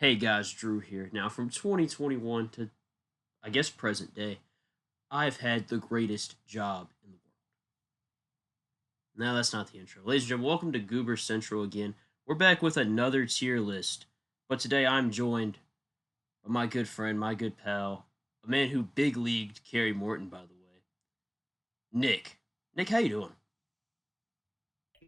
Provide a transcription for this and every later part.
Hey guys, Drew here. Now, from 2021 to, I guess, present day, I've had the greatest job in the world. Now, that's not the intro. Ladies and gentlemen, welcome to Goober Central again. We're back with another tier list, but today I'm joined by my good friend, my good pal, a man who big leagued Kerry Morton, by the way, Nick. Nick, how you doing?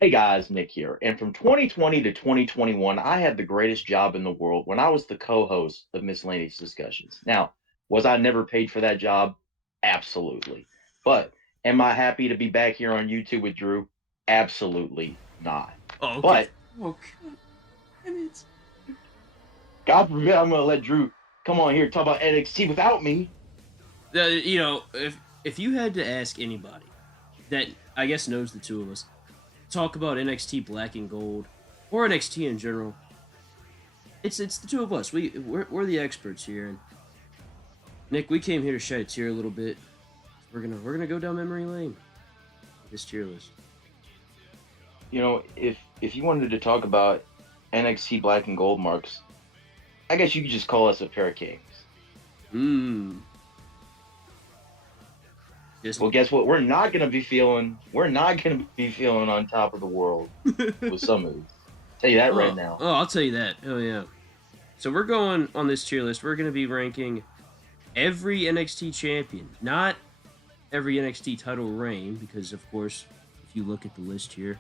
Hey guys, Nick here. And from 2020 to 2021, I had the greatest job in the world when I was the co-host of Miscellaneous Discussions. Now, was I never paid for that job? Absolutely. But am I happy to be back here on YouTube with Drew? Absolutely not. Oh, okay. But Oh, God damn it. God forbid I'm going to let Drew come on here and talk about NXT without me. If you had to ask anybody that I guess knows the two of us, talk about NXT Black and Gold or NXT in general, it's the two of us. We're the experts here. And Nick, we came here to shed a tear a little bit. We're gonna go down memory lane with this tier list. If you wanted to talk about NXT Black and Gold marks, I guess you could just call us a pair of kings. Mmm. Just Well, guess what? We're not gonna be feeling on top of the world with some moves. Tell you that right now. I'll tell you that. Oh yeah. So we're going on this tier list. We're gonna be ranking every NXT champion, not every NXT title reign, because of course, if you look at the list here,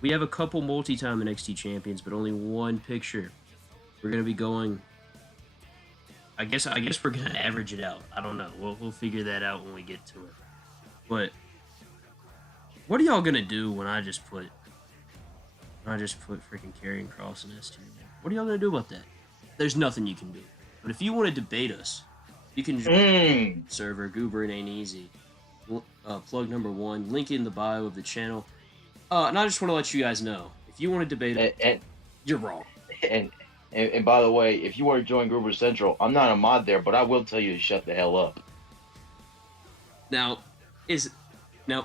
we have a couple multi-time NXT champions, but only one picture. We're gonna be going. I guess we're gonna average it out. I don't know. We'll figure that out when we get to it. But what are y'all gonna do when I just put freaking Karrion Cross in S tier? What are y'all gonna do about that? There's nothing you can do. But if you want to debate us, you can join Mm. the server Goober. It ain't easy. Plug number one. Link in the bio of the channel. And I just want to let you guys know, if you want to debate us, And, you're wrong. and and by the way, if you want to join Gruber Central, I'm not a mod there, but I will tell you to shut the hell up. Now, is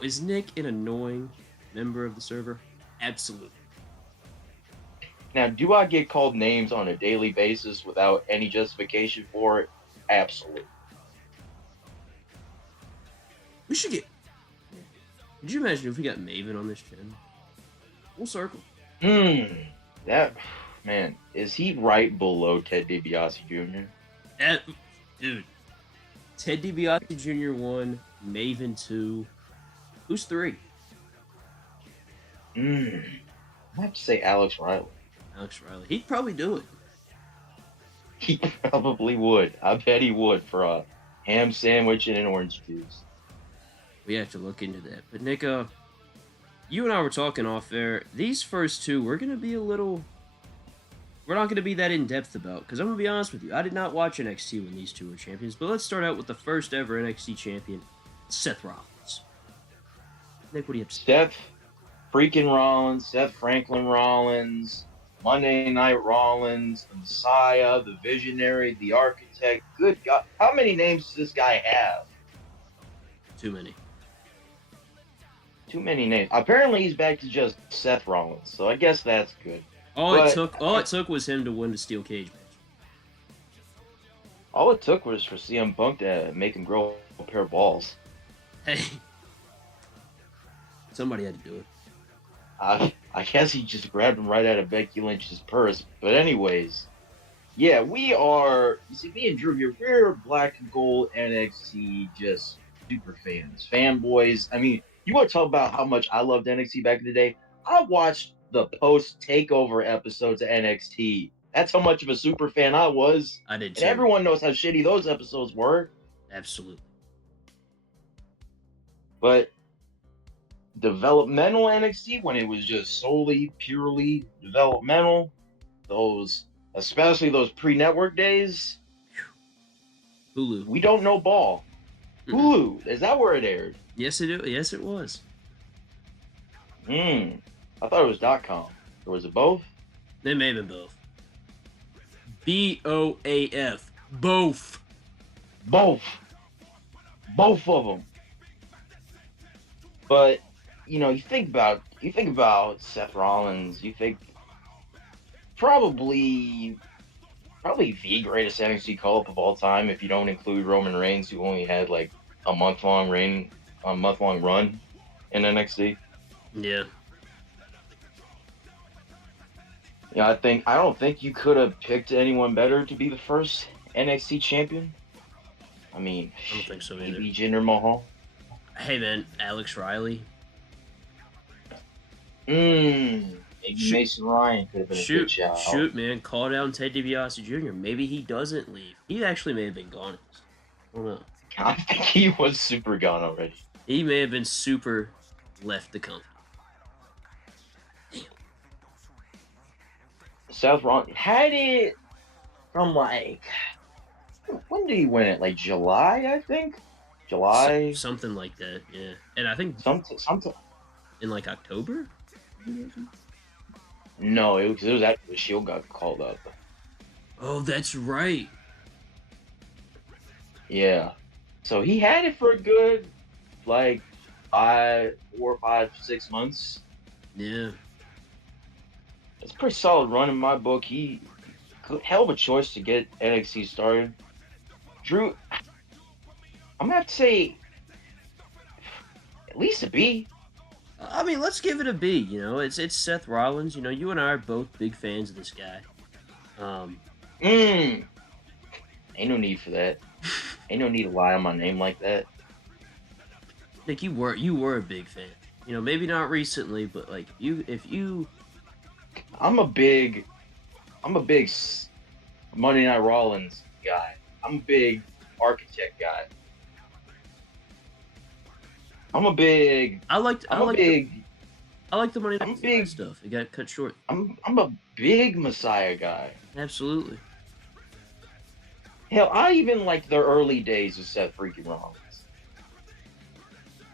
is Nick an annoying member of the server? Absolutely. Now, do I get called names on a daily basis without any justification for it? Absolutely. We should get. Could you imagine if we got Maven on this channel? Full circle. That man, is he right below Ted DiBiase Jr.? That, dude. Ted DiBiase Jr. 1, Maven 2. Who's 3? I have to say Alex Riley. Alex Riley. He'd probably do it. He probably would. I bet he would for a ham sandwich and an orange juice. We have to look into that. But Nick, you and I were talking off air. These first two, we're gonna be a little. We're not gonna be that in depth about, because I'm gonna be honest with you. I did not watch NXT when these two were champions. But let's start out with the first ever NXT champion, Seth Rollins. Nick, what do you have to say? Seth freaking Rollins, Seth Franklin Rollins, Monday Night Rollins, the Messiah, the Visionary, the Architect. Good God, how many names does this guy have? Too many. Too many names. Apparently, he's back to just Seth Rollins, so I guess that's good. All it But took, all it took was him to win the steel cage match. all it took was for CM Punk to make him grow a pair of balls. Hey, somebody had to do it. I guess he just grabbed him right out of Becky Lynch's purse. But anyways, yeah, we are. You see, me and Drew here, we're Black and Gold NXT just super fans, fanboys. I mean, you want to talk about how much I loved NXT back in the day? I watched the post takeover episodes of NXT. That's how much of a super fan I was. I did And too. everyone knows how shitty those episodes were. Absolutely. But developmental NXT, when it was just solely, purely developmental, those, especially those pre-network days, Hulu. we don't know ball. Hulu, is that where it aired? Yes, Yes, it was. I thought it was .com. Or was it both? They may have been both. BOAF. Both. Both. Both of them. But you think about Seth Rollins. You think probably probably the greatest NXT call-up of all time, if you don't include Roman Reigns, who only had like a month-long run in NXT. Yeah. Yeah, I don't think you could have picked anyone better to be the first NXT champion. I mean, I don't think shit, so either. maybe Jinder Mahal. Hey man, Alex Riley. Maybe Shoot, Mason Ryan could have been a good shout. shoot, man. Call down Ted DiBiase Jr. Maybe he doesn't leave. He actually may have been gone at this. I don't know. I think he was super gone already. He may have been super left the company. Damn. Seth Rollins had it from like, when did he win it? Like July, I think. July, Something like that, yeah. And I think something. in like October? No, it was after the Shield got called up. Oh, that's right. Yeah, so he had it for a good like 4, 5, 6 months. Yeah. It's a pretty solid run in my book. He hell of a choice to get NXT started. Drew, I'm gonna have to say at least a B. I mean, let's give it a B. You know, it's Seth Rollins. You know, you and I are both big fans of this guy. Ain't no need for that. Ain't no need to lie on my name like that. Nick, you were a big fan. You know, maybe not recently, but like if you I'm a big Monday Night Rollins guy. I'm a big architect guy. I'm a big I like the Monday I'm a Night big stuff. It got cut short. I'm a big Messiah guy. Absolutely. Hell, I even like the early days of Seth freaking Rollins.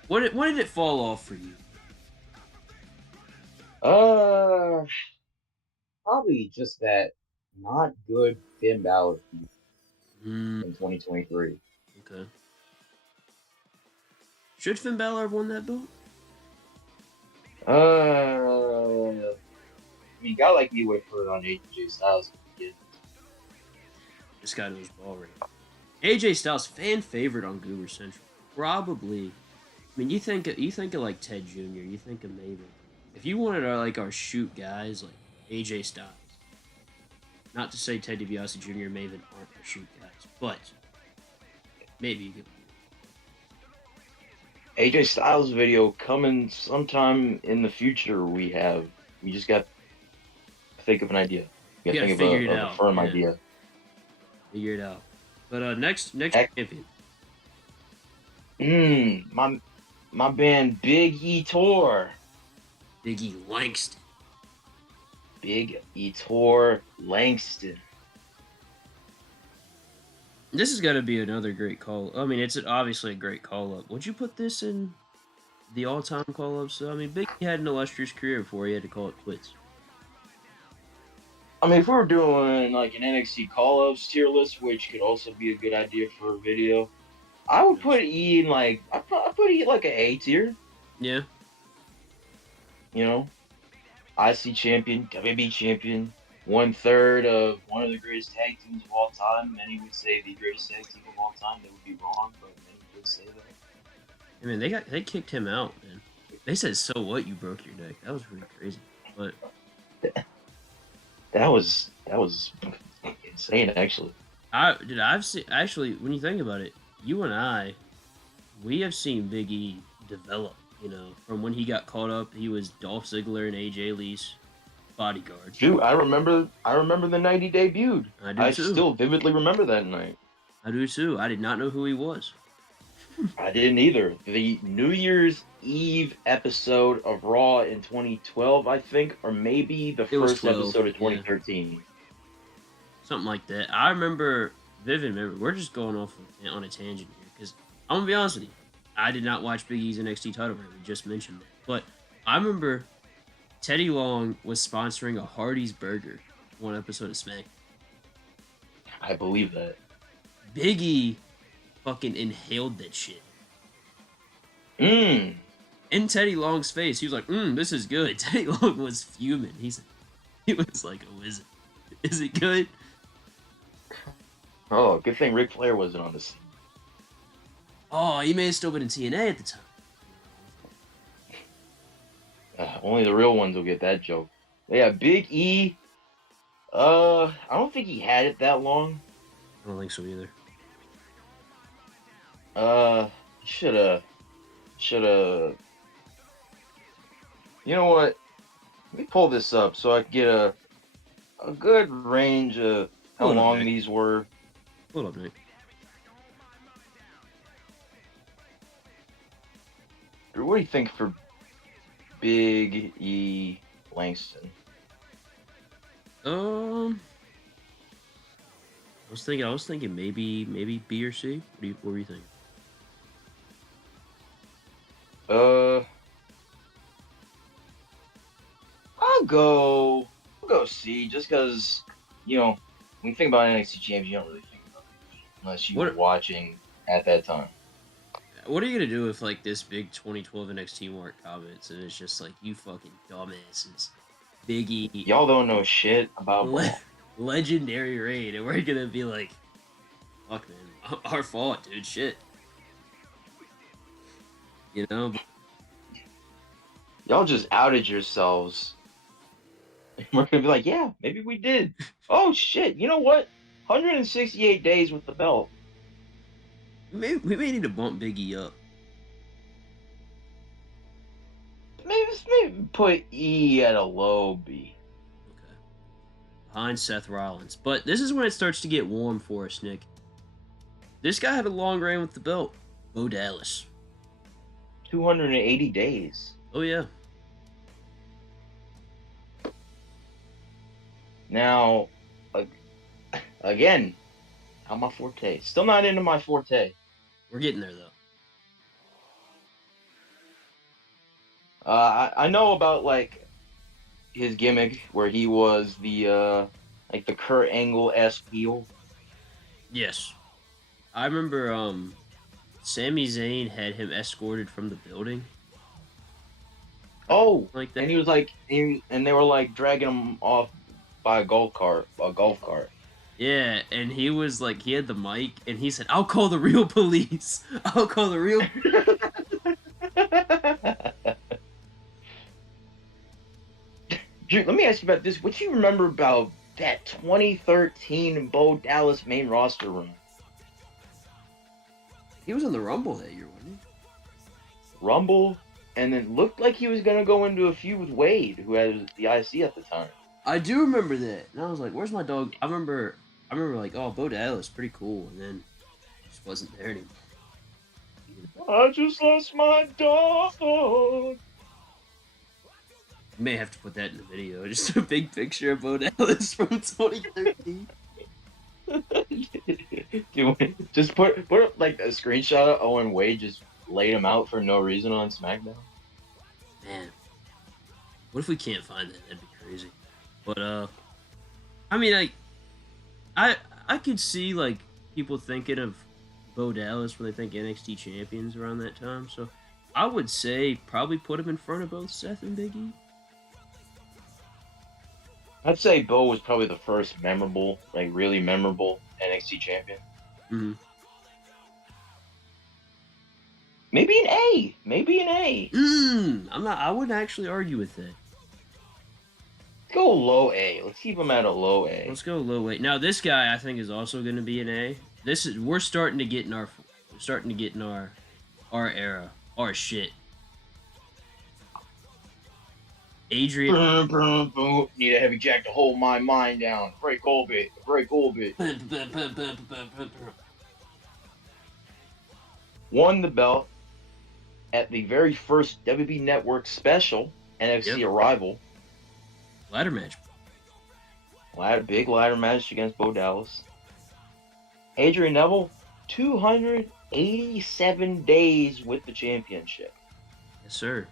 When did it fall off for you? Probably just that not good Finn Balor Mm, in 2023. okay. Should Finn Balor have won that belt? I mean, a guy like me would have put it on AJ Styles. This guy knows ball right. AJ Styles fan favorite on Goober Central. Probably. I mean, you think of like Ted Jr. You think of Maven. If you wanted our shoot guys like AJ Styles. Not to say Ted DiBiase Jr. and Maven aren't our shoot guys, but maybe you could. AJ Styles video coming sometime in the future. We just got to think of an idea. We got to think of a firm idea. Figure it out. But next champion. My band Big E Tor. Big E Langston. Big Etor Langston. This has got to be another great call. I mean, it's obviously a great call up. Would you put this in the all-time call ups? I mean, Big E had an illustrious career before he had to call it quits. I mean, if we were doing like an NXT call ups tier list, which could also be a good idea for a video, I would put E in like I'd put E like an A tier. Yeah. You know, IC champion, WB champion, 1/3 of one of the greatest tag teams of all time. Many would say the greatest tag team of all time. They would be wrong, but many would say that. I mean, they kicked him out, man. They said, "So what? You broke your neck." That was pretty crazy. But that was insane, actually. I've seen actually when you think about it, you and I, we have seen Big E develop. You know, from when he got caught up, he was Dolph Ziggler and AJ Lee's bodyguard. Dude, I remember the night he debuted. I do I too. still vividly remember that night. I do too. I did not know who he was. I didn't either. The New Year's Eve episode of Raw in 2012, I think, or maybe the first episode of 2013. Yeah. Something like that. I remember, we're just going off on a tangent here, because I'm going to be honest with you. I did not watch Big E's NXT title run. We just mentioned that. But I remember Teddy Long was sponsoring a Hardee's burger one episode of Smack. I believe that. Big E fucking inhaled that shit. In Teddy Long's face, he was like, this is good. Teddy Long was fuming. He was like a wizard. Is it good? Oh, good thing Ric Flair wasn't on the scene. Oh, he may have still been in TNA at the time. Only the real ones will get that joke. But yeah, Big E. I don't think he had it that long. I don't think so either. Uh, shoulda. You know what? Let me pull this up so I can get a good range of how Pull it up, long Nick. these were. Pull it up, Nick. What do you think for Big E Langston? I was thinking maybe B or C. What were you thinking? Uh, I'll go C just because when you think about NXT Champion, you don't really think about it unless you were What watching at that time. What are you gonna do if like this big 2012 NXT mark comments and it's just like you fucking dumbasses, Biggie, Y'all don't know shit about le- ball. legendary reign, and we're gonna be like, fuck man, our fault, dude, shit, you know? Y'all just outed yourselves. We're gonna be like, yeah, maybe we did. Oh shit, you know what? 168 days with the belt. We may need to bump Biggie up. Maybe put E at a low B. Okay, behind Seth Rollins, but this is when it starts to get warm for us, Nick. This guy had a long reign with the belt, Bo Dallas. 280 days. Oh yeah, Now, again, not my forte. Still not into my forte. we're getting there though. I know about like his gimmick where he was the like the Kurt Angle-esque heel. Yes, I remember. Sami Zayn had him escorted from the building Oh, like that. and he was like, and they were like dragging him off by a golf cart. A golf cart. Yeah, and he was like, he had the mic, and he said, "I'll call the real police. I'll call the real." Drew, let me ask you about this. What do you remember about that 2013 Bo Dallas main roster run? He was in the Rumble that year, wasn't Rumble, and then looked like he was gonna go into a feud with Wade, who had the IC at the time. he? I do remember that, and I was like, "Where's my dog?" I remember like, "Oh, Bo Dallas, pretty cool," and then he just wasn't there anymore. I just lost my dog. You may have to put that in the video, just a big picture of Bo Dallas from 2013. Dude, just put like a screenshot of Owen Wade just laid him out for no reason on SmackDown. Man, what if we can't find that? That'd be crazy. But I mean, I I could see like people thinking of Bo Dallas when they think NXT champions around that time. So I would say probably put him in front of both Seth and Big E. I'd say Bo was probably the first memorable, like really memorable NXT champion. Mm-hmm. Maybe an A. Maybe an A. I'm not. I wouldn't actually argue with that. Let's go low A. Let's keep him at a low A. Let's go low weight. Now this guy I think is also going to be an A. We're starting to get in our era, our shit. Adrian. Boom, boom, boom. Need a heavy jack to hold my mind down. Break orbit. Break orbit. Won the belt at the very first WB Network special, NXT Yep. Arrival. Ladder match. Big ladder match against Bo Dallas. Adrian Neville, 287 days with the championship. Yes, sir.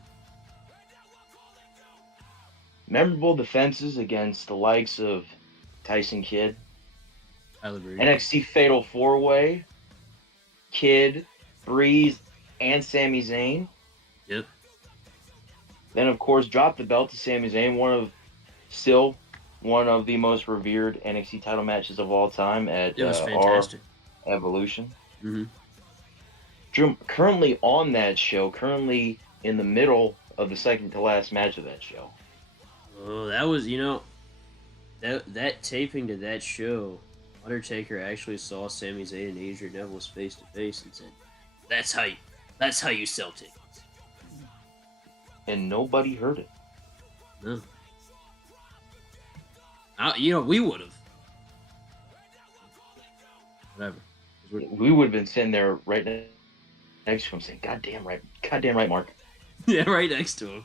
Memorable defenses against the likes of Tyson Kidd. Tyler Breeze. NXT Fatal 4-Way. Kidd, Breeze, and Sami Zayn. Yep. Then, of course, dropped the belt to Sami Zayn, one of still one of the most revered NXT title matches of all time at It was our fantastic. Evolution. Mm-hmm. Drew, currently on that show, currently in the middle of the second to last match of that show. Oh, that was that taping to that show. Undertaker actually saw Sami Zayn and Adrian Neville's face to face and said, That's how you sell tickets." And nobody heard it. No, we would have. Whatever. We would have been sitting there right next to him saying, God damn right, Mark. Yeah, right next to him.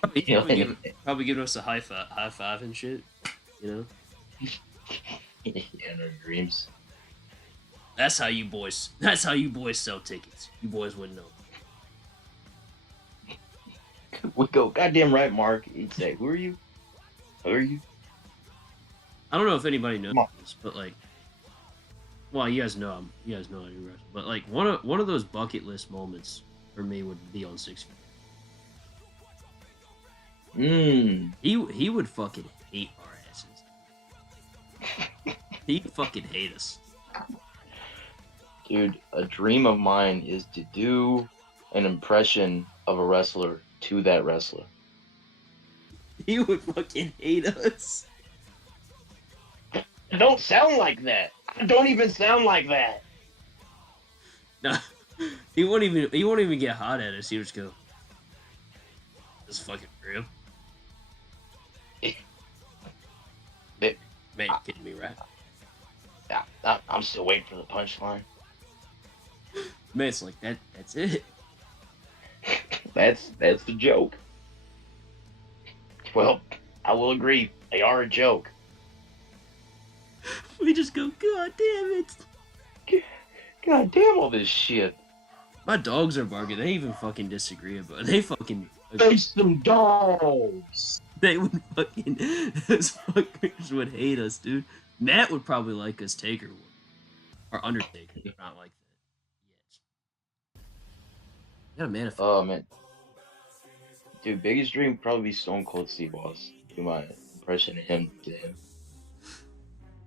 Probably, You know, probably giving us a high five and shit. in our dreams. That's how you boys sell tickets. You boys wouldn't know. We go, goddamn right, Mark. He'd say, Who are you? Who are you? I don't know if anybody knows this, but well, you guys know I do wrestle. But one of those bucket list moments for me would be on 6 feet. He would fucking hate our asses. He'd fucking hate us. Dude, a dream of mine is to do an impression of a wrestler to that wrestler. He would fucking hate us. I don't sound like that. I don't even sound like that. No, he won't even get hot at us. He would just go, "This is fucking real." Man, you're kidding me, right? I'm still waiting for the punchline. Man, it's like that. That's it. That's the joke. Well, I will agree. They are a joke. We just go, God damn it. God damn all this shit. My dogs are barking. They even fucking disagree about it. They fucking... Face some dogs. They would fucking... Those fuckers would hate us, dude. Matt would probably like us. Taker would. Or Undertaker. They're not like that yet. Yeah, man. Oh, man. Dude, biggest dream probably be Stone Cold Steve Austin. Do my impression of him to him.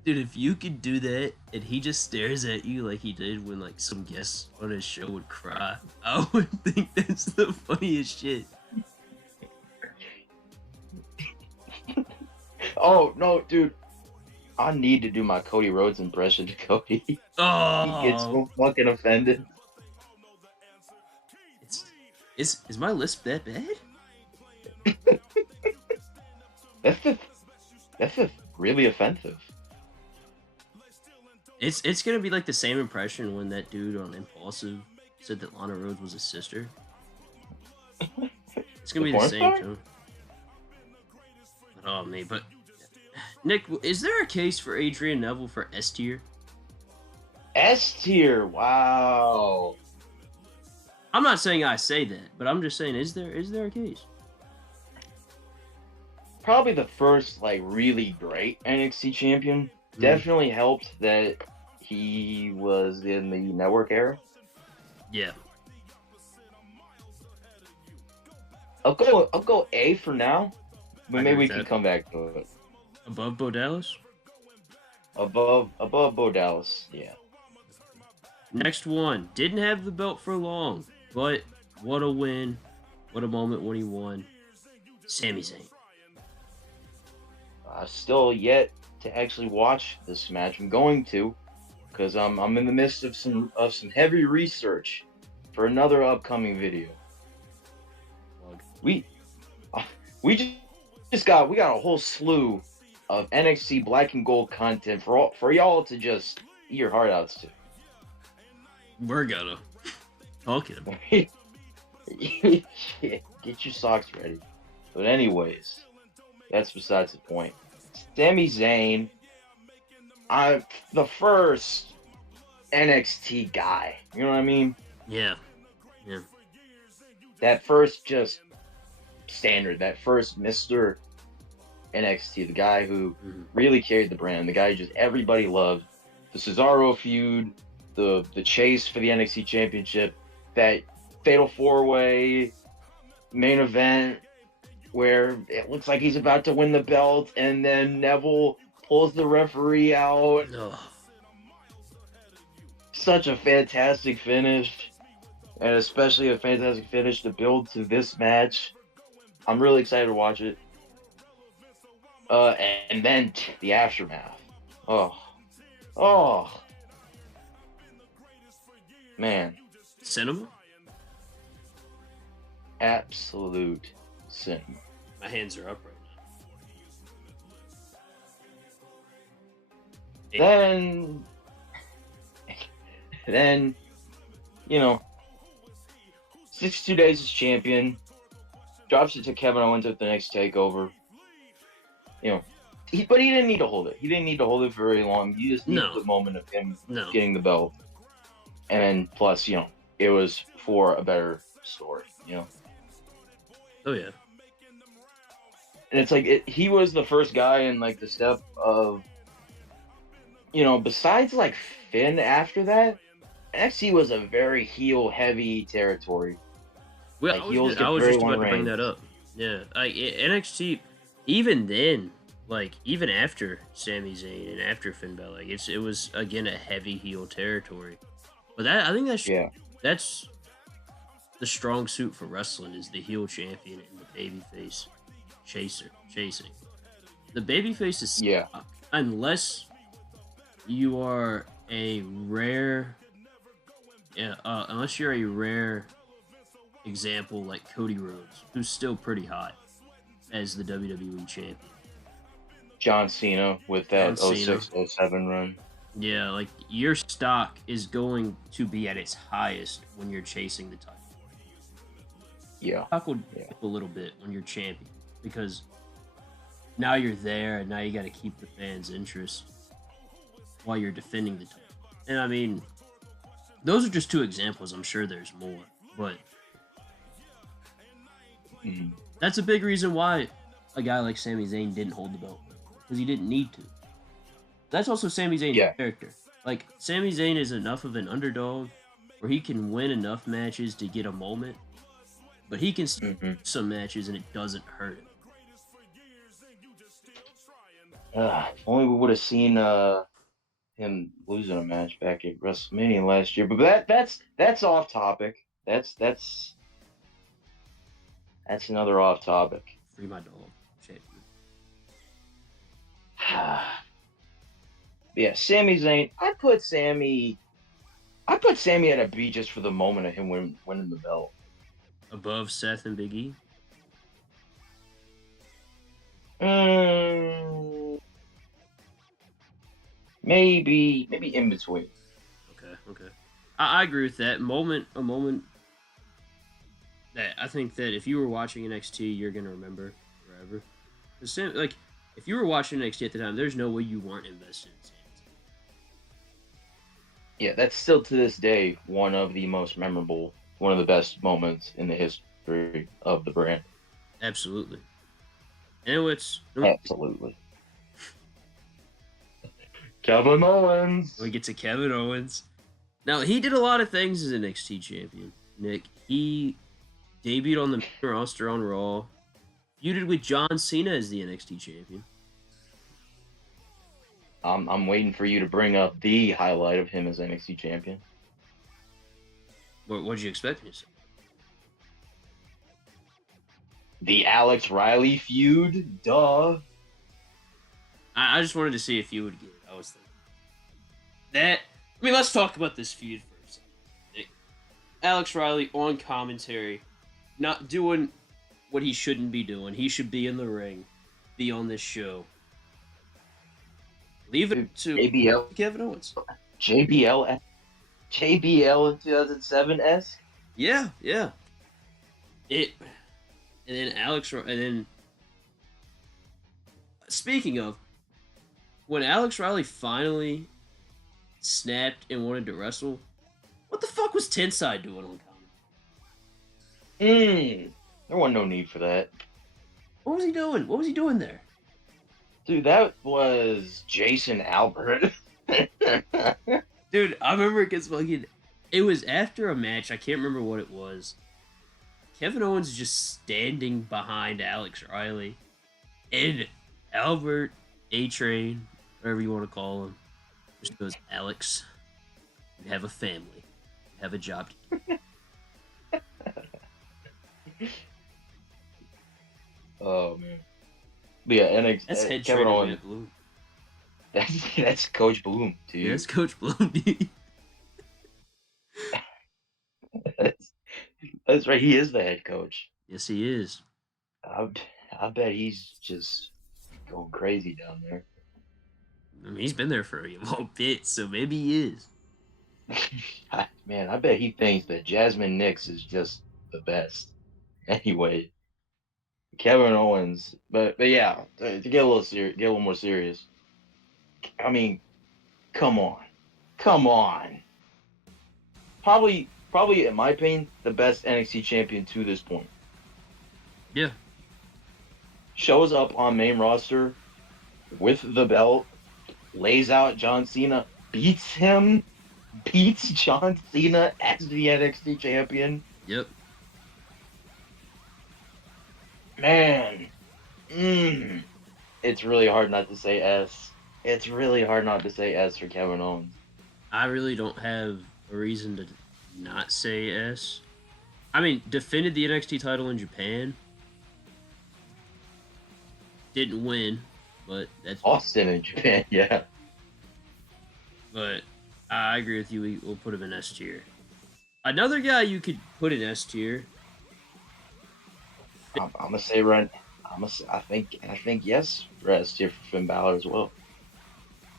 Dude, if you could do that and he just stares at you like he did when some guests on his show would cry, I would think that's the funniest shit. Oh, no, dude. I need to do my Cody Rhodes impression to Cody. Oh, He gets so fucking offended. Is my lisp that bad? That's really offensive. It's gonna be like the same impression when that dude on Impulsive said that Lana Rhodes was his sister. It's gonna be the same too. Oh man, but Nick, is there a case for Adrian Neville for S tier? S tier, wow. I'm not saying I say that, but I'm just saying, is there a case? Probably the first really great NXT champion. Definitely helped that he was in the network era. Yeah. I'll go A for now, but maybe we can come back to it. Above Bo Dallas? Above Bo Dallas, yeah. Next one. Didn't have the belt for long, but what a win. What a moment when he won. Sami Zayn. Still yet to actually watch this match. I'm going to, because I'm in the midst of some heavy research for another upcoming video. We got a whole slew of NXT Black and Gold content for y'all to just eat your heart outs to. We're gonna talk it. Get your socks ready. But anyways, that's besides the point. Sami Zayn, the first NXT guy. You know what I mean? Yeah. That first just standard. That first Mr. NXT, the guy who really carried the brand, the guy who just everybody loved. The Cesaro feud, the chase for the NXT Championship, that Fatal 4-Way main event where it looks like he's about to win the belt, and then Neville pulls the referee out. Ugh. Such a fantastic finish, and especially a fantastic finish to build to this match. I'm really excited to watch it. And then the aftermath. Oh, oh, man, Cinema? absolute cinema. My hands are up right now. Then, 62 days as champion, drops it to Kevin Owens at the next takeover. But he didn't need to hold it. He didn't need to hold it for very long. You just needed the moment of him getting the belt. And then plus, it was for a better story, Oh, yeah. And it's like, he was the first guy in, like, the step of, besides, like, Finn after that, NXT was a very heel-heavy territory. Well, I was just about to bring that up. Yeah, NXT, even then, like, even after Sami Zayn and after Finn Balor, like, it was, again, a heavy heel territory. But I think that's the strong suit for wrestling, is the heel champion and the babyface chasing. The babyface is unless you are a rare, unless you're a rare example like Cody Rhodes, who's still pretty hot as the WWE champion. John Cena with that 06-07 run. Yeah, like, your stock is going to be at its highest when you're chasing the title. Yeah. Stock will dip a little bit when you're champion, because now you're there and now you got to keep the fans' interest while you're defending the title. And I mean, those are just two examples. I'm sure there's more, but that's a big reason why a guy like Sami Zayn didn't hold the belt, because he didn't need to. That's also Sami Zayn's character. Like, Sami Zayn is enough of an underdog where he can win enough matches to get a moment, but he can some matches and it doesn't hurt him. If only we would have seen him losing a match back at WrestleMania last year. But that's off topic. That's another off topic. Free my dog, champion. Yeah, Sami Zayn. I put Sami at a B just for the moment of him winning the belt. Above Seth and Big E? Maybe in between. Okay. I agree with that. A moment that I think that if you were watching NXT, you're gonna remember forever. Like, if you were watching NXT at the time, there's no way you weren't invested in Sami Zayn. Yeah, that's still to this day one of the most memorable, one of the best moments in the history of the brand. Absolutely. And absolutely. Kevin Owens. We get to Kevin Owens. Now, he did a lot of things as NXT champion, Nick. He debuted on the main roster on Raw, feuded with John Cena as the NXT champion. I'm waiting for you to bring up the highlight of him as NXT champion. What did you expect me to say? The Alex Riley feud? Duh. I just wanted to see if you would get it. I was thinking that. I mean, let's talk about this feud for a second. Nick. Alex Riley on commentary, not doing what he shouldn't be doing. He should be in the ring, be on this show. Leave it to JBL. Kevin Owens. JBL in 2007-esque? Yeah. And then speaking of, when Alex Riley finally snapped and wanted to wrestle, what the fuck was Tensai doing on commentary? There wasn't no need for that. What was he doing? What was he doing there? Dude, that was Jason Albert. Dude, I remember it was after a match. I can't remember what it was. Kevin Owens is just standing behind Alex Riley and Albert A Train, whatever you want to call him, just goes, Alex, you have a family, you have a job. Oh man. But yeah, That's NXT head Kevin trainer Owens. Matt Bloom. That's Coach Bloom, Yeah, dude. that's Coach Bloom. That's, that's right. He is the head coach. Yes, he is. I, I bet he's just going crazy down there. I mean, he's been there for a little bit, so maybe he is. Man, I bet he thinks that Jasmine Nix is just the best. Anyway, Kevin Owens, but yeah, to get a little get a little more serious. I mean, come on, come on. Probably in my opinion, the best NXT champion to this point. Yeah. Shows up on main roster with the belt, lays out John Cena, beats John Cena as the NXT champion. Yep. Man, it's really hard not to say S. It's really hard not to say S for Kevin Owens. I really don't have a reason to not say S. I mean, defended the NXT title in Japan. Didn't win, but that's. Austin in Japan, yeah. But I agree with you. We'll put him in S tier. Another guy you could put in S tier. I'm gonna say right. I think yes for S tier for Finn Balor as well.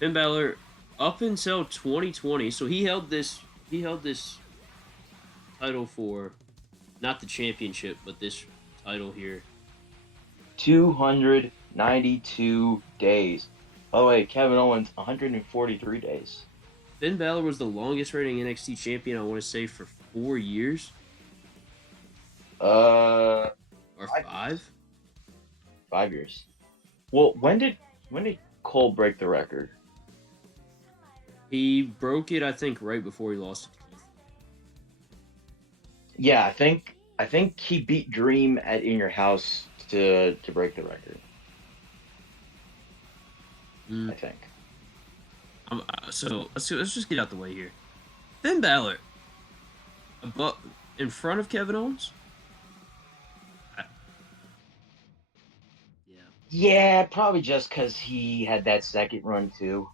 Finn Balor, up until 2020, so he held this. He held this title for not the championship, but this title here. 292 days. By the way, Kevin Owens 143 days. Finn Balor was the longest reigning NXT champion, I want to say, for 4 years. Uh, Or 5? 5 years. Well, when did Cole break the record? He broke it, I think, right before he lost it to Keith. Yeah, I think he beat Dream at In Your House to break the record. I think. So let's just get out the way here. Finn Balor, in front of Kevin Owens. Yeah, Yeah, probably just because he had that second run too.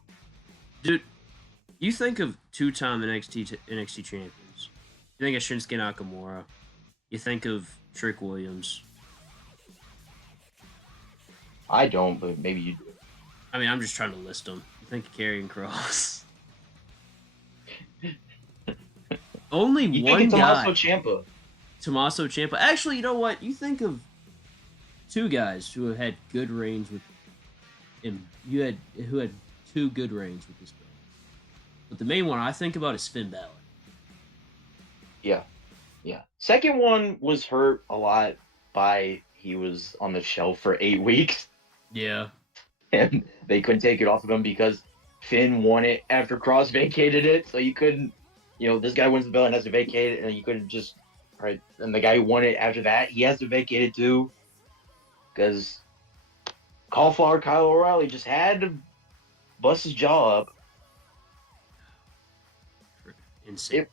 dude. You think of two-time NXT champions. You think of Shinsuke Nakamura. You think of Trick Williams. I don't, but maybe you do. I mean, I'm just trying to list them. You think of Karrion Kross. Only You one think guy. Tommaso Ciampa. Tommaso Ciampa. Actually, you know what? You think of two guys who have had good reigns with him. Who had 2 good reigns with this belt. But the main one I think about is Finn Balor. Yeah. Yeah. Second one was hurt a lot by he was on the shelf for 8 weeks Yeah. and they couldn't take it off of him because Finn won it after Cross vacated it. So you couldn't, this guy wins the belt and has to vacate it, and you couldn't just, right? And the guy who won it after that, he has to vacate it too. Because Cauliflower Kyle O'Reilly just had to bust his jaw up. Insane.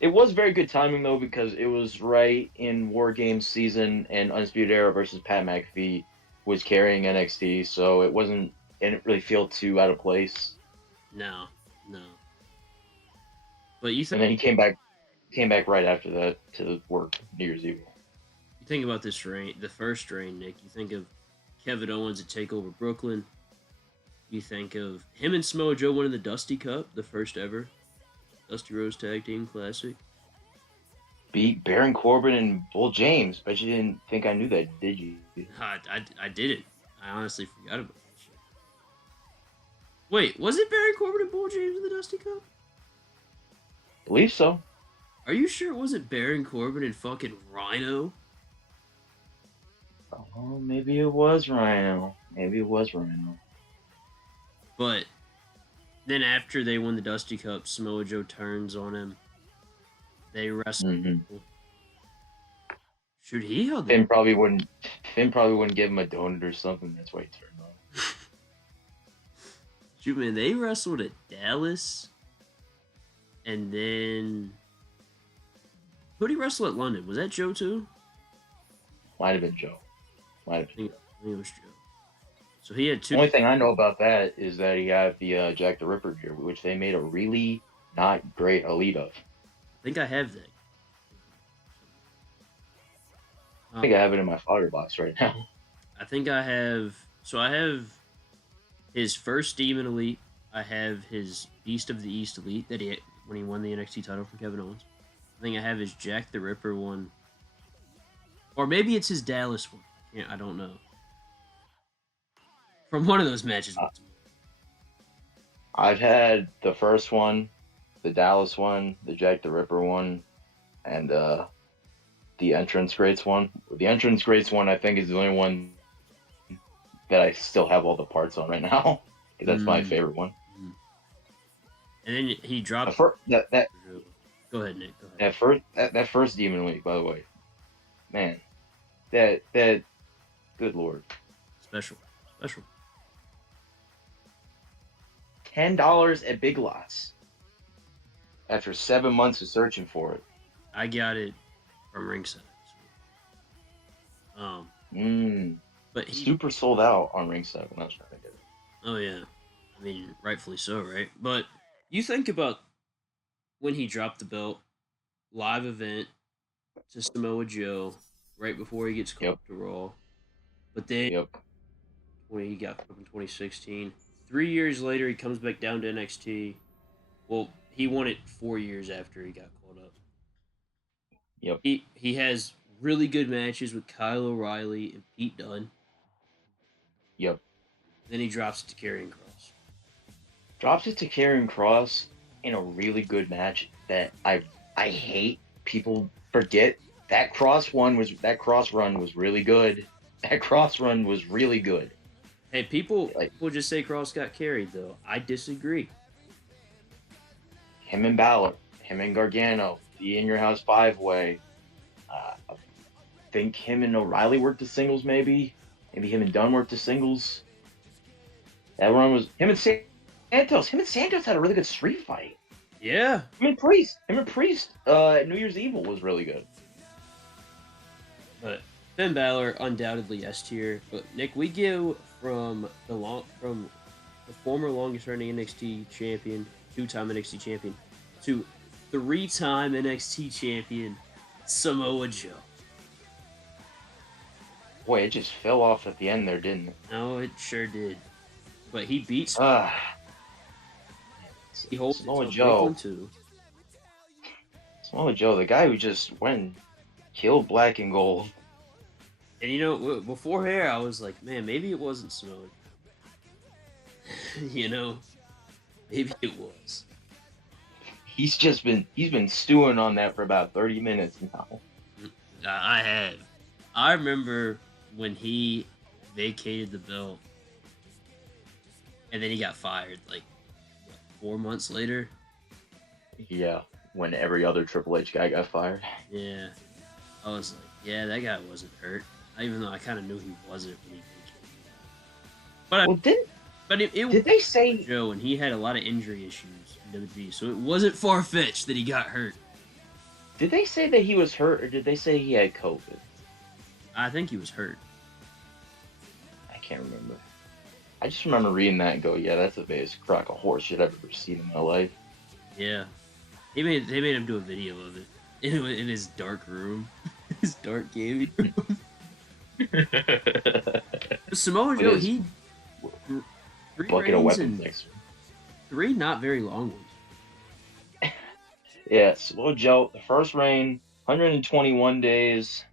It was very good timing though, because it was right in War Games season and Undisputed Era versus Pat McAfee was carrying NXT, so it didn't really feel too out of place. No. But you think, And then he came back right after that to work New Year's Eve. you think about this reign, the first reign, Nick. You think of Kevin Owens at Takeover Brooklyn. You think of him and Samoa Joe winning the Dusty Cup, the first ever Dusty Rose Tag Team Classic. Beat Baron Corbin and Bull James, but you didn't think I knew that, did you? I didn't. I honestly forgot about that shit. Wait, was it Baron Corbin and Bull James in the Dusty Cup? Believe so. Are you sure it wasn't Baron Corbin and fucking Rhino? Oh, maybe it was Rhino. But then after they won the Dusty Cup, Samoa Joe turns on him. They wrestle. Mm-hmm. Shoot, he held Finn probably wouldn't give him a donut or something. That's why he turned on. Shoot, man, they wrestled at Dallas, and then who did he wrestle at London? Was that Joe too? Might have been Joe. I think it was Joe. So he had two. The only thing I know about that is that he had the Jack the Ripper gear, which they made a really not great Elite of. I think I have that. I think I have it in my fodder box right now. I think I have. So I have his first Demon Elite. I have his Beast of the East Elite that he when he won the NXT title from Kevin Owens. I think I have his Jack the Ripper one, or maybe it's his Dallas one. Yeah, I don't know. From one of those matches. I've had the first one, the Dallas one, the Jack the Ripper one, and the Entrance Greats one. The Entrance Greats one, I think, is the only one that I still have all the parts on right now. Because that's my favorite one. And then he dropped. Go ahead, Nick. Go ahead. That first Demon Elite, by the way, man, that good lord, special. $10 at Big Lots. After 7 months of searching for it, I got it from Ringside. But he super sold out on Ringside when I was trying to get it. Oh yeah, I mean rightfully so, right? But you think about when he dropped the belt, live event to Samoa Joe right before he gets called to Raw, but then when he got up in 2016, 3 years later he comes back down to NXT. Well, he won it 4 years after he got called up. Yep. He has really good matches with Kyle O'Reilly and Pete Dunne. Yep. Then he drops it to Karrion Kross. Drops it to Karrion Kross in a really good match that I hate people forget. That Kross run was really good. That Kross run was really good. Hey, people just say Kross got carried though. I disagree. Him and Balor, him and Gargano, the In Your House 5-way. I think him and O'Reilly worked the singles, maybe him and Dunn worked the singles. That run was him and Santos. Him and Santos had a really good street fight. Yeah. Him and Priest at New Year's Evil was really good. But Finn Balor undoubtedly S tier. But Nick, we go from the former longest running NXT champion, 2-time NXT champion, to 3-time NXT champion Samoa Joe. Boy, it just fell off at the end there, didn't it? No, it sure did. But he beats. He holds Samoa Joe too. Samoa Joe, the guy who just went and killed Black and Gold. And you know, before here, I was like, man, maybe it wasn't Samoa. You know, maybe it was. He's been stewing on that for about 30 minutes now. I have. I remember when he vacated the belt, and then he got fired. Like 4 months later. Yeah, when every other Triple H guy got fired. Yeah, I was like, yeah, that guy wasn't hurt. Even though I kind of knew he wasn't when he vacated. But did they say Joe, and he had a lot of injury issues in WWE, so it wasn't far fetched that he got hurt. Did they say that he was hurt, or did they say he had COVID? I think he was hurt. I can't remember. I just remember reading that and go, yeah, that's the biggest crock of horse shit I've ever seen in my life. Yeah. They made him do a video of it in his dark room. His dark gaming room. Samoa Joe, he... 3 bucket of weapons next to him. 3 not very long ones. Yeah, Samoa Joe, the first reign, 121 days.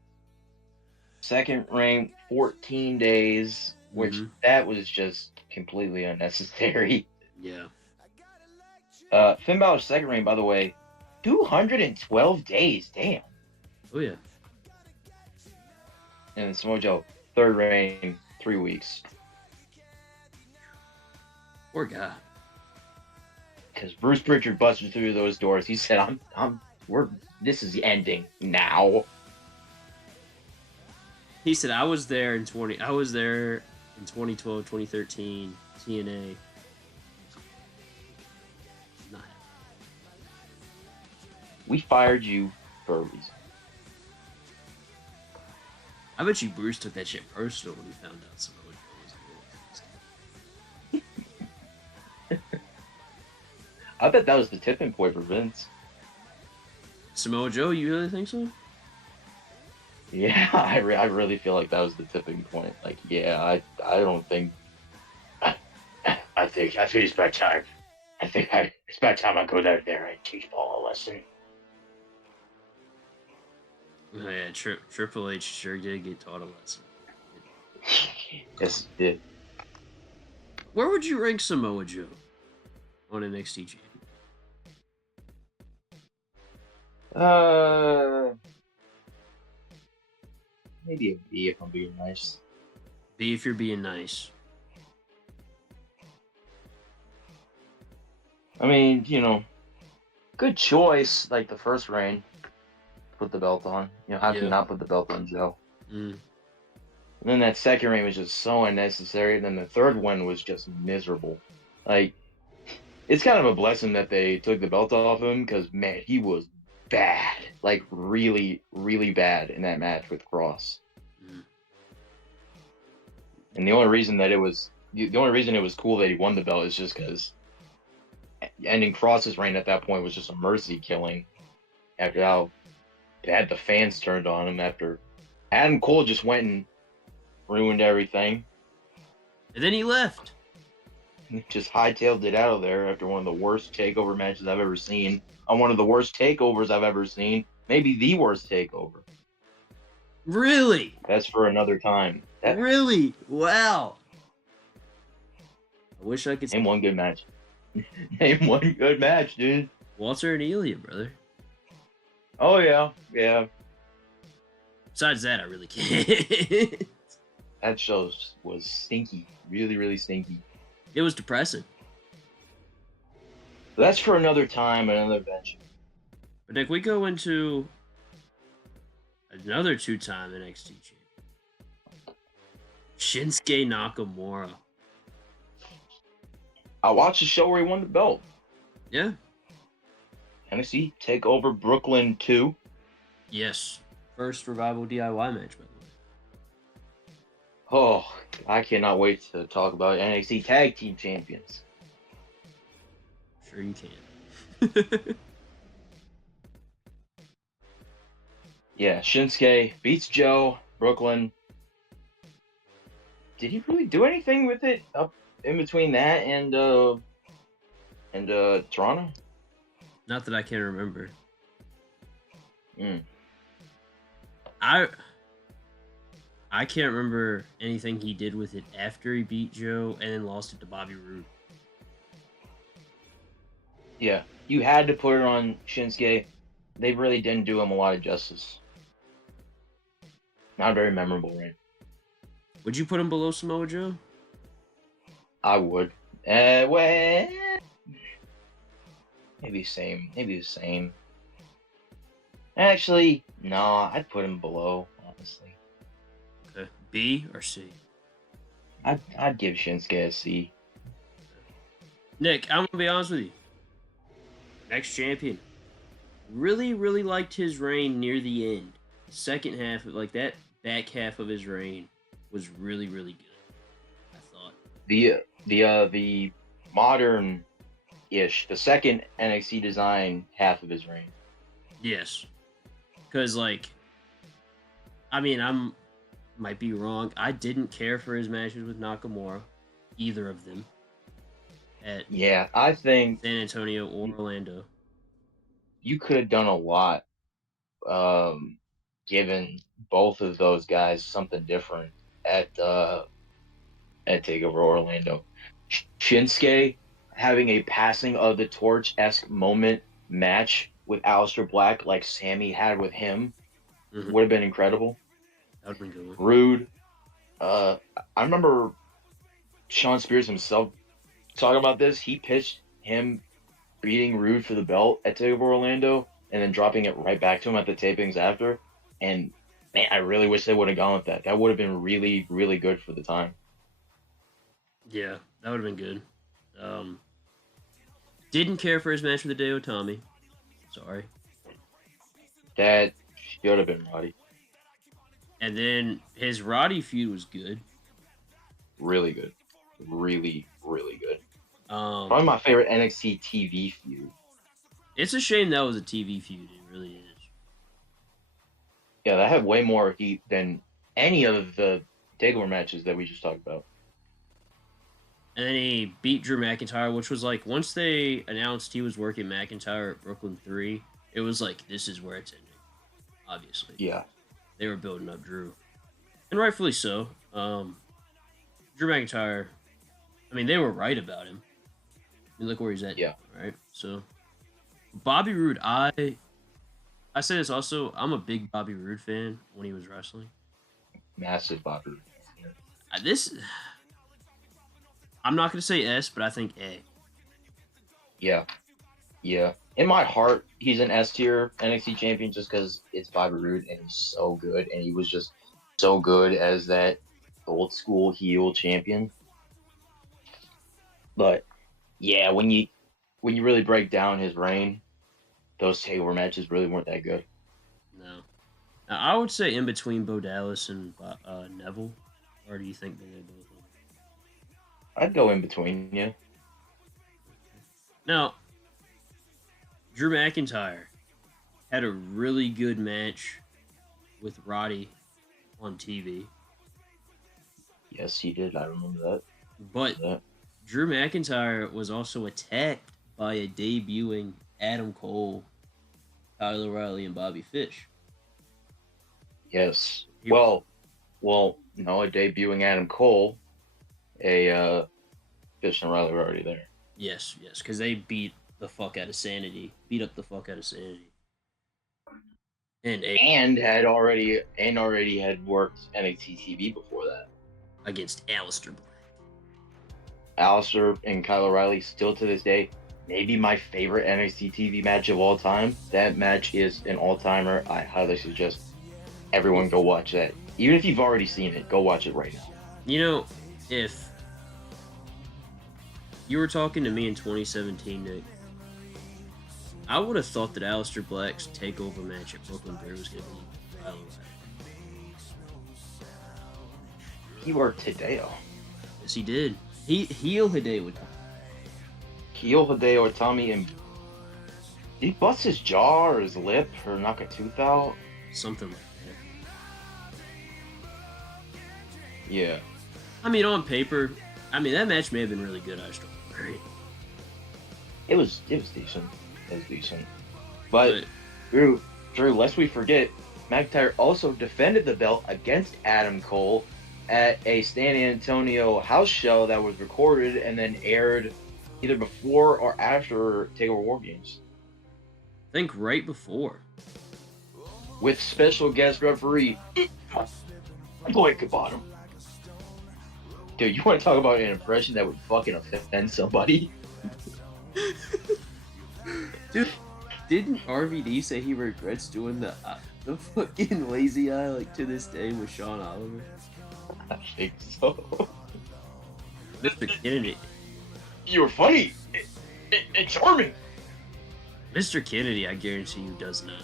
Second reign, 14 days, which that was just completely unnecessary. Yeah. Finn Balor's second reign, by the way, 212 days. Damn. Oh, yeah. And Samoa Joe, third reign, 3 weeks. Poor guy. Because Bruce Pritchard busted through those doors. He said, this is ending now. He said I was there in 2012, 2013, TNA. Not happening. We fired you for a reason. I bet you Bruce took that shit personal when he found out Samoa Joe was I bet that was the tipping point for Vince. Samoa Joe, you really think so? Yeah, I really feel like that was the tipping point. Like, yeah, I don't think. I think it's about time. It's about time I go down there and teach Paul a lesson. Oh, yeah, Triple H sure did get taught a lesson. Yes, he did. Where would you rank Samoa Joe on NXT Champion? Maybe a B if I'm being nice. B if you're being nice. I mean, good choice. Like the first reign, put the belt on. How can you not put the belt on Joe? Mm. And then that second reign was just so unnecessary. And then the third one was just miserable. Like, it's kind of a blessing that they took the belt off him because, man, he was bad. Like, really, really bad in that match with Cross. Mm. And the only reason it was cool that he won the belt is just because ending Cross's reign at that point was just a mercy killing after how bad the fans turned on him after Adam Cole just went and ruined everything. And then he left. Just hightailed it out of there after one of the worst takeover matches I've ever seen. On one of the worst takeovers I've ever seen. Maybe the worst takeover. Really? That's for another time. Really? Wow. I wish I could Name one good match. Name one good match, dude. Walter and Elia, brother. Oh, yeah. Yeah. Besides that, I really can't. That show was stinky. Really, really stinky. It was depressing. But that's for another time, another venture. But Nick, we go into another two-time NXT champion, Shinsuke Nakamura. I watched the show where he won the belt. Yeah. NXT TakeOver Brooklyn 2. Yes. First Revival DIY match, by the way. Oh, I cannot wait to talk about NXT Tag Team Champions. Sure you can. Yeah, Shinsuke beats Joe, Brooklyn. Did he really do anything with it up in between that and Toronto? Not that I can remember. Mm. I can't remember anything he did with it after he beat Joe and then lost it to Bobby Roode. Yeah, you had to put it on Shinsuke. They really didn't do him a lot of justice. Not very memorable, right? Would you put him below Samoa Joe? I would. Well, maybe same. Maybe the same. Actually, no, I'd put him below, honestly. Okay. B or C? I'd give Shinsuke a C. Nick, I'm gonna be honest with you. Next champion. Really, really liked his reign near the end. Second half, like that back half of his reign was really, really good. I thought. The modern-ish, the second NXT design half of his reign. Yes. Because, like, I mean, might be wrong. I didn't care for his matches with Nakamura, either of them. Yeah, I think San Antonio or Orlando. You could have done a lot, given both of those guys something different at Takeover Orlando. Shinsuke having a passing of the torch-esque moment match with Aleister Black like Sammy had with him would have been incredible. That would have been good. Rude. I remember Shawn Spears himself talking about this. He pitched him beating Rude for the belt at TakeOver Orlando and then dropping it right back to him at the tapings after. And Man, I really wish they would have gone with that. That would have been really, really good for the time. Yeah, that would have been good. Didn't care for his match with Hideo Itami. Sorry. That should have been Roddy. And then his Roddy feud was good. Really good. Really, really good. Um, Probably my favorite NXT TV feud. it's a shame that was a TV feud. It really is. Yeah, that had way more heat than any of the takeover matches that we just talked about. And then he beat Drew McIntyre, which was like once they announced he was working McIntyre at Brooklyn 3, it was like this is where it's ending. Obviously. Yeah. They were building up Drew. And rightfully so. Drew McIntyre, I mean, they were right about him. I mean, look where he's at. Yeah. Right? So Bobby Roode, I say this also, I'm a big Bobby Roode fan when he was wrestling. Massive Bobby Roode. This I'm not gonna say S, but I think A. Yeah. Yeah. In my heart, he's an S tier NXT champion just because it's Bobby Roode and he's so good, and he was just so good as that old school heel champion. But yeah, when you really break down his reign, those takeover matches really weren't that good. No. Now, I would say in between Bo Dallas and Neville, or do you think they both? I'd go in between, yeah. Now, Drew McIntyre had a really good match with Roddy on TV. Yes, he did. I remember that. But Drew McIntyre was also attacked by a debuting Adam Cole, Kyle O'Reilly, and Bobby Fish. Yes. Well, no, a debuting Adam Cole, Fish and O'Reilly were already there. Yes, because they beat the fuck out of Sanity. Beat up the fuck out of Sanity. And had already had worked NXT TV before that. Against Aleister Black. Aleister and Kyle O'Reilly, still to this day, maybe my favorite NXT TV match of all time. That match is an all-timer. I highly suggest everyone go watch that. Even if you've already seen it, go watch it right now. You know, if you were talking to me in 2017, Nick, I would have thought that Aleister Black's takeover match at Brooklyn 3 was going to be Kyle O'Reilly. He worked Hideo. Yes, he did. He heel Hideo Itami. Heel Hideo Itami, and did he bust his jaw or his lip or knock a tooth out? Something like that. Yeah. I mean, on paper, that match may have been really good. I still agree. It was decent. It was decent. But Drew, lest we forget, McIntyre also defended the belt against Adam Cole at a San Antonio house show that was recorded and then aired either before or after TakeOver War Games. I think right before. With special guest referee Blake Bottom. Dude, you want to talk about an impression that would fucking offend somebody? Dude, didn't RVD say he regrets doing the fucking lazy eye like to this day with Sean Oliver? I think so. Mr. Kennedy. You were funny. It's charming. Mr. Kennedy, I guarantee you, does not.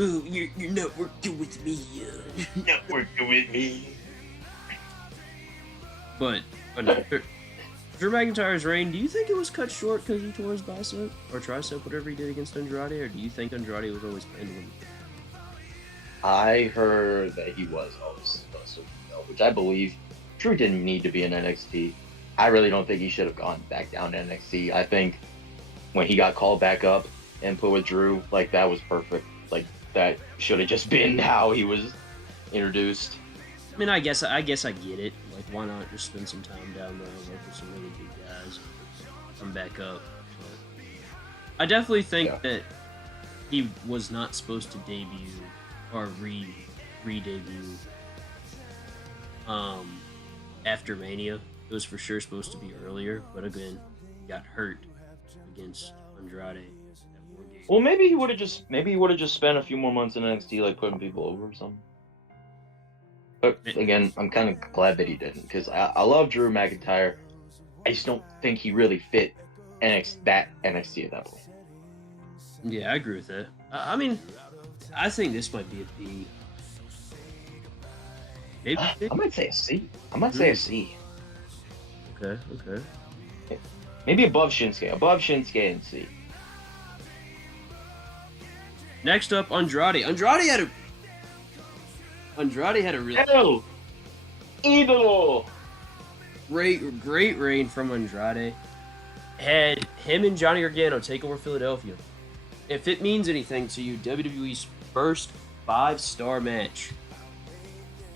Ooh, you're not working with me. You're not working with me. But Drew McIntyre's reign, do you think it was cut short because he tore his bicep or tricep, whatever he did against Andrade, or do you think Andrade was always planned to win? I heard that he was always supposed to, which I believe. Drew didn't need to be in NXT. I really don't think he should have gone back down to NXT. I think when he got called back up and put with Drew, like, that was perfect. Like, that should have just been how he was introduced. I mean, I guess I get it. Like, why not just spend some time down there and work with some really good guys and come back up? But I definitely think that he was not supposed to debut or re-debut after Mania. It was for sure supposed to be earlier, but again, he got hurt against Andrade at War Games. Well, maybe he would have just spent a few more months in NXT, like putting people over or something. But again, I'm kind of glad that he didn't because I love Drew McIntyre. I just don't think he really fit NXT at that point. Yeah, I agree with that. I mean, I think this might be a B. Maybe B? I might say a C. I might say a C. Okay, okay. Maybe above Shinsuke. Above Shinsuke and C. Next up, Andrade. Andrade had a really Idolo. great reign from Andrade. Had him and Johnny Gargano take over Philadelphia. If it means anything to you, WWE's first 5-star match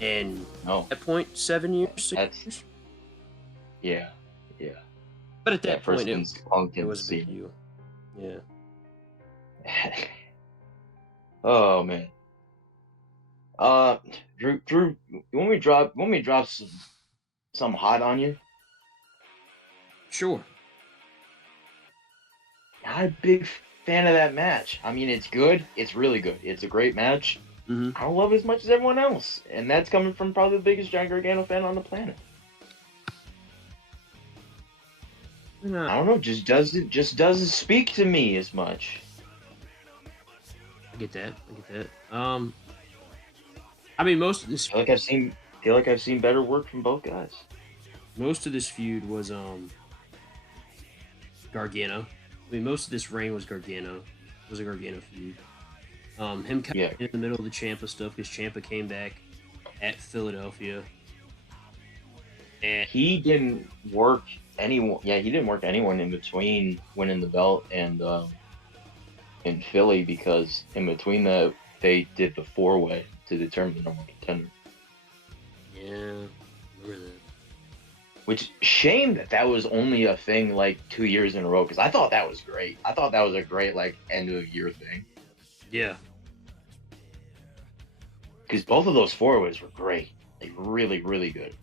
in at point 7 years, 6 years. Yeah. But at that point, it was a big deal. Yeah. Oh man. Drew, you want me to drop some hot on you? Sure. Not a big fan of that match. I mean, it's good. It's really good. It's a great match. Mm-hmm. I don't love it as much as everyone else, and that's coming from probably the biggest Johnny Gargano fan on the planet. I don't know. Just doesn't speak to me as much. I get that. I mean, most of this. Feel like I've seen better work from both guys. Most of this feud was Gargano. I mean, most of this reign was Gargano. It was a Gargano feud. Him coming in the middle of the Ciampa stuff because Ciampa came back at Philadelphia. And he didn't work anyone. Yeah, he didn't work anyone in between winning the belt and in Philly because in between that they did the 4-way to determine the number one contender. Yeah, remember that. Which shame that was only a thing like 2 years in a row because I thought that was great. I thought that was a great like end of year thing. Yeah. Because both of those 4-ways were great. Like really, really good.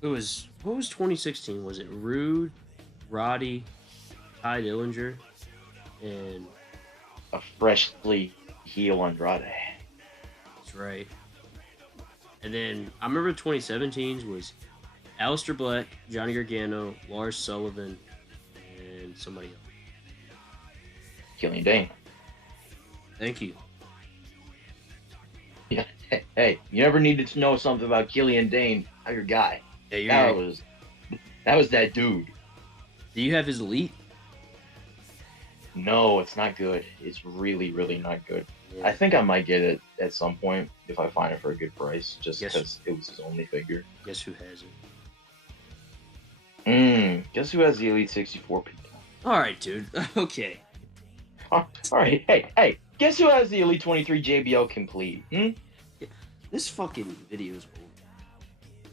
What was 2016? Was it Rude, Roddy, Ty Dillinger, and a freshly heel Andrade? That's right. And then I remember 2017's was Aleister Black, Johnny Gargano, Lars Sullivan, and somebody else. Killian Dane. Thank you. Yeah. Hey, you never needed to know something about Killian Dane. I'm your guy. Yeah, that was that dude. Do you have his elite? No, it's not good. It's really, really not good. Yeah. I think I might get it at some point if I find it for a good price, just because it was his only figure. Guess who has it? Guess who has the Elite 64 pick? All right, dude. Okay. All right. Hey. Guess who has the Elite 23 JBL complete? This fucking video is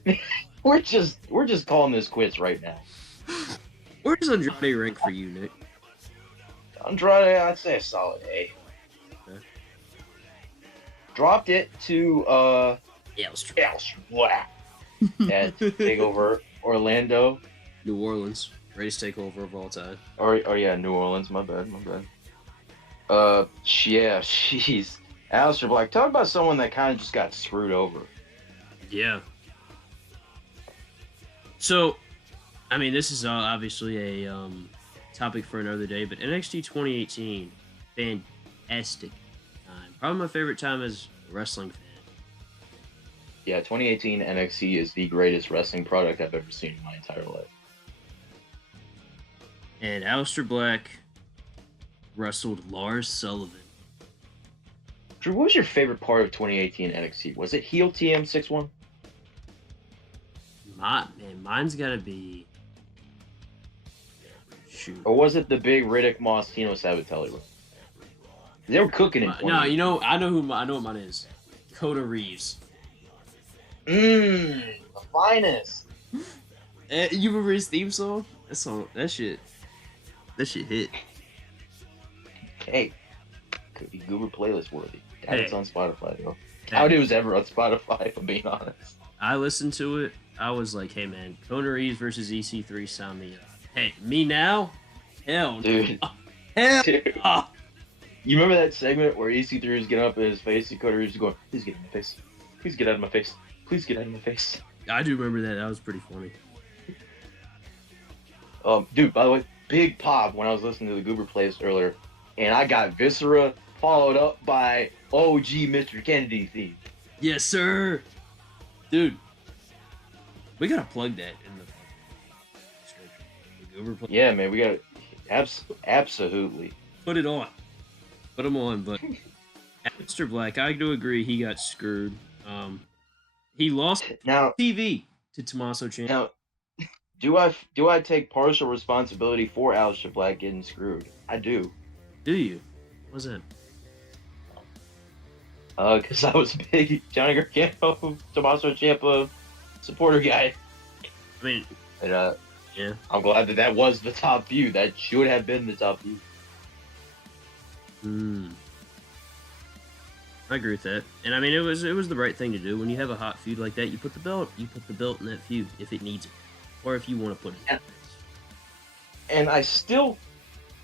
old. We're just calling this quits right now. Where does Andrade rank for you, Nick? Andrade, I'd say a solid A. Okay. Dropped it to Aleister Black at Takeover Orlando. New Orleans. Greatest takeover of all time. Or yeah, New Orleans, my bad. Yeah, jeez. Aleister Black. Talk about someone that kind of just got screwed over. Yeah. So, I mean, this is obviously a topic for another day, but NXT 2018, fantastic time. Probably my favorite time as a wrestling fan. Yeah, 2018 NXT is the greatest wrestling product I've ever seen in my entire life. And Aleister Black wrestled Lars Sullivan. Drew, what was your favorite part of 2018 NXT? Was it heel TM61? Mine's gotta be. Shoot. Or was it the big Riddick Moss Tino Sabatelli? They were cooking it. No, I know what mine is. Coda Reeves. The finest. You remember his theme song? That shit hit. Hey, could be Google playlist worthy. It's on Spotify though. Hey. How it was ever on Spotify, if I'm being honest. I listened to it. I was like, hey man, Kona Reeves versus EC3, sign me up. Hey, me now? Hell Dude. no. Hell Dude. no. You remember that segment where EC3 was getting up in his face and Cody Rhodes was going, "Please get in my face. Please get out of my face. Please get out of my face." I do remember that. That was pretty funny. Dude, by the way, big pop when I was listening to the Goober playlist earlier, and I got Viscera followed up by OG Mr. Kennedy theme. Yes, sir. Dude, we gotta plug that in the description. The Goober play. Yeah, man, we got absolutely. Put it on. Put him on, but Mr. Black, I do agree he got screwed. He lost Now, TV to Tommaso Ciampa. now, do I take partial responsibility for Aleister Black getting screwed? I do. Do you? What's that? Because I was a big Johnny Gargano, Tommaso Ciampa supporter guy. I mean, And yeah. I'm glad that was the top view. That should have been the top view. I agree with that, and I mean it was the right thing to do. When you have a hot feud like that, you put the belt in that feud if it needs it, or if you want to put it. And I still,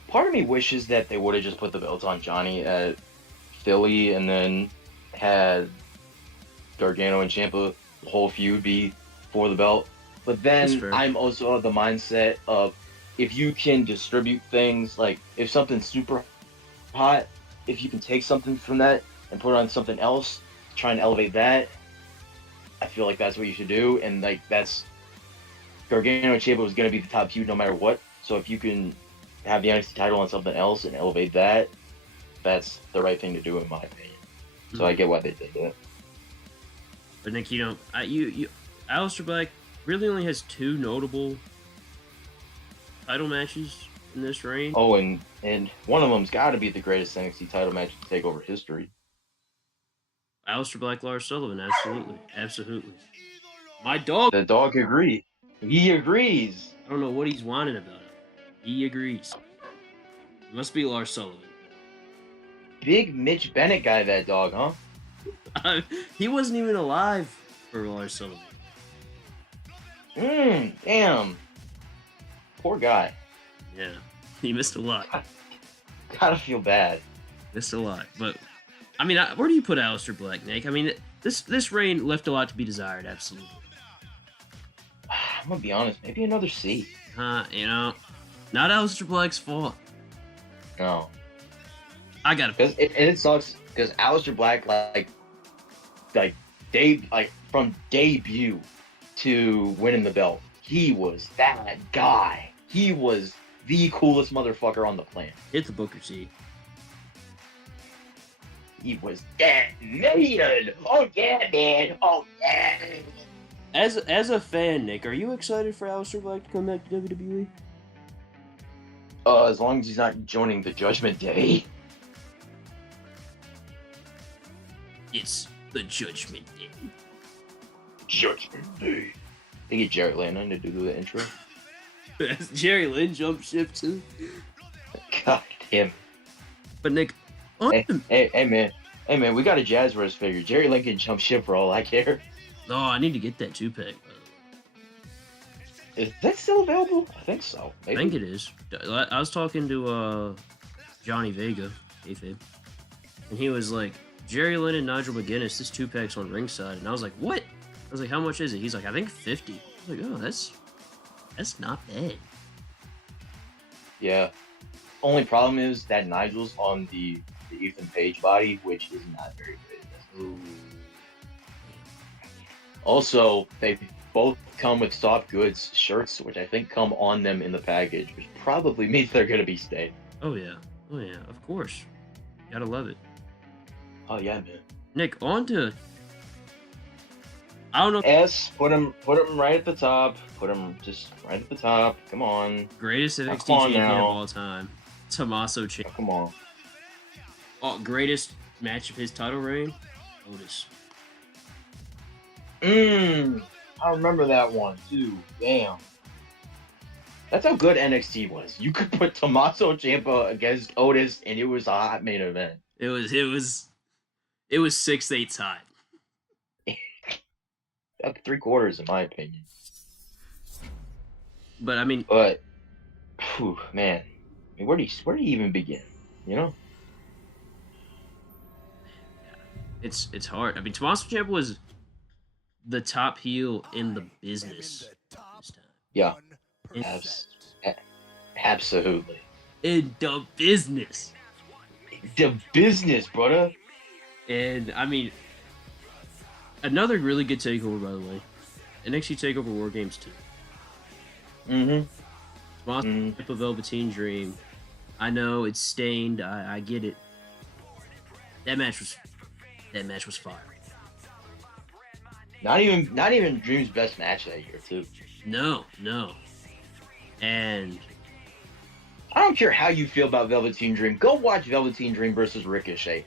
part of me wishes that they would have just put the belts on Johnny at Philly and then had Gargano and Ciampa the whole feud be for the belt. But then I'm also of the mindset of if you can distribute things, like if something's super hot, if you can take something from that and put it on something else, try and elevate that, I feel like that's what you should do. And like that's Gargano and Ciampa was going to be the top feud no matter what. So if you can have the NXT title on something else and elevate that, that's the right thing to do in my opinion. So I get why they did that. But Nick, Aleister Black really only has 2 notable title matches in this reign. Oh, and one of them's got to be the greatest NXT title match to take over history. Aleister Black, Lars Sullivan, absolutely. My dog. The dog agrees. He agrees. I don't know what he's whining about. He agrees. It must be Lars Sullivan. Big Mitch Bennett guy, that dog, huh? He wasn't even alive for Lars Sullivan. Damn. Poor guy. Yeah, he missed a lot. Gotta feel bad. Missed a lot, but I mean, where do you put Aleister Black, Nick? I mean, this reign left a lot to be desired. Absolutely. I'm gonna be honest. Maybe another C. Not Aleister Black's fault. No. I gotta. It sucks because Aleister Black, from debut to winning the belt, he was that guy. He was the coolest motherfucker on the planet. Hit the Booker seat. He was that man. Oh yeah, man. Oh yeah. As a fan, Nick, are you excited for Aleister Black to come back to WWE? As long as he's not joining the Judgment Day. It's the Judgment Day. Judgment Day. They get Jarrett Landon to do the intro. Has Jerry Lynn jumped ship too? God damn. But Nick, hey man, we got a Jazzwares figure. Jerry Lynn can jump ship for all I care. No, I need to get that 2-pack. Is that still available? I think so. Maybe. I think it is. I was talking to Johnny Vega, kayfabe, and he was like, Jerry Lynn and Nigel McGuinness, this 2-pack's on ringside. And I was like, what? I was like, how much is it? He's like, I think 50. I was like, oh, that's not bad. Yeah. Only problem is that Nigel's on the Ethan Page body, which is not very good. Ooh. Also, they both come with soft goods shirts, which I think come on them in the package, which probably means they're going to be stayed. Oh yeah, of course. Gotta love it. Oh yeah, man. Nick, on to... I don't know... S, put him right at the top. Put him just right at the top. Come on. Greatest NXT champion of all time. Tommaso Ciampa. Oh, come on. Oh, greatest match of his title reign? Otis. I remember that one too. Damn. That's how good NXT was. You could put Tommaso Ciampa against Otis, and it was a hot main event. It was 6/8 hot. Up 3/4, in my opinion. But I mean, man, I mean, where do you even begin? You know? It's hard. I mean, Tommaso Ciampa was the top heel in the business this time. Yeah, In, absolutely. in the business. The business, brother. And I mean, another really good takeover, by the way. NXT Takeover War Games 2. Mm-hmm. Tommaso Ciampa Velveteen Dream. I know it's stained. I get it. That match was fire. Not even Dream's best match that year, too. No. And I don't care how you feel about Velveteen Dream. Go watch Velveteen Dream versus Ricochet.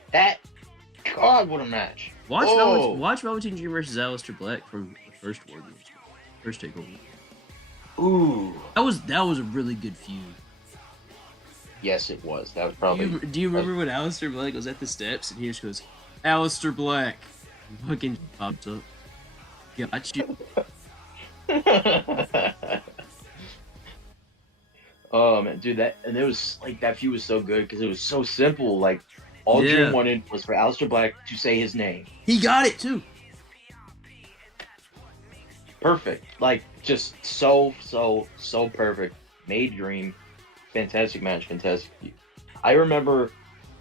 God, what a match! watch Velveteen Dream versus Aleister Black from the first War Games, first takeover. Ooh, that was a really good feud. Yes, it was. That was probably. Do you remember when Aleister Black was at the steps and he just goes, "Aleister Black," and fucking pops up. Got you. Oh man, dude, that feud was so good because it was so simple. Like all Dream wanted was for Aleister Black to say his name. He got it too. Perfect. Like just so perfect. Made Dream. Fantastic match. Fantastic. I remember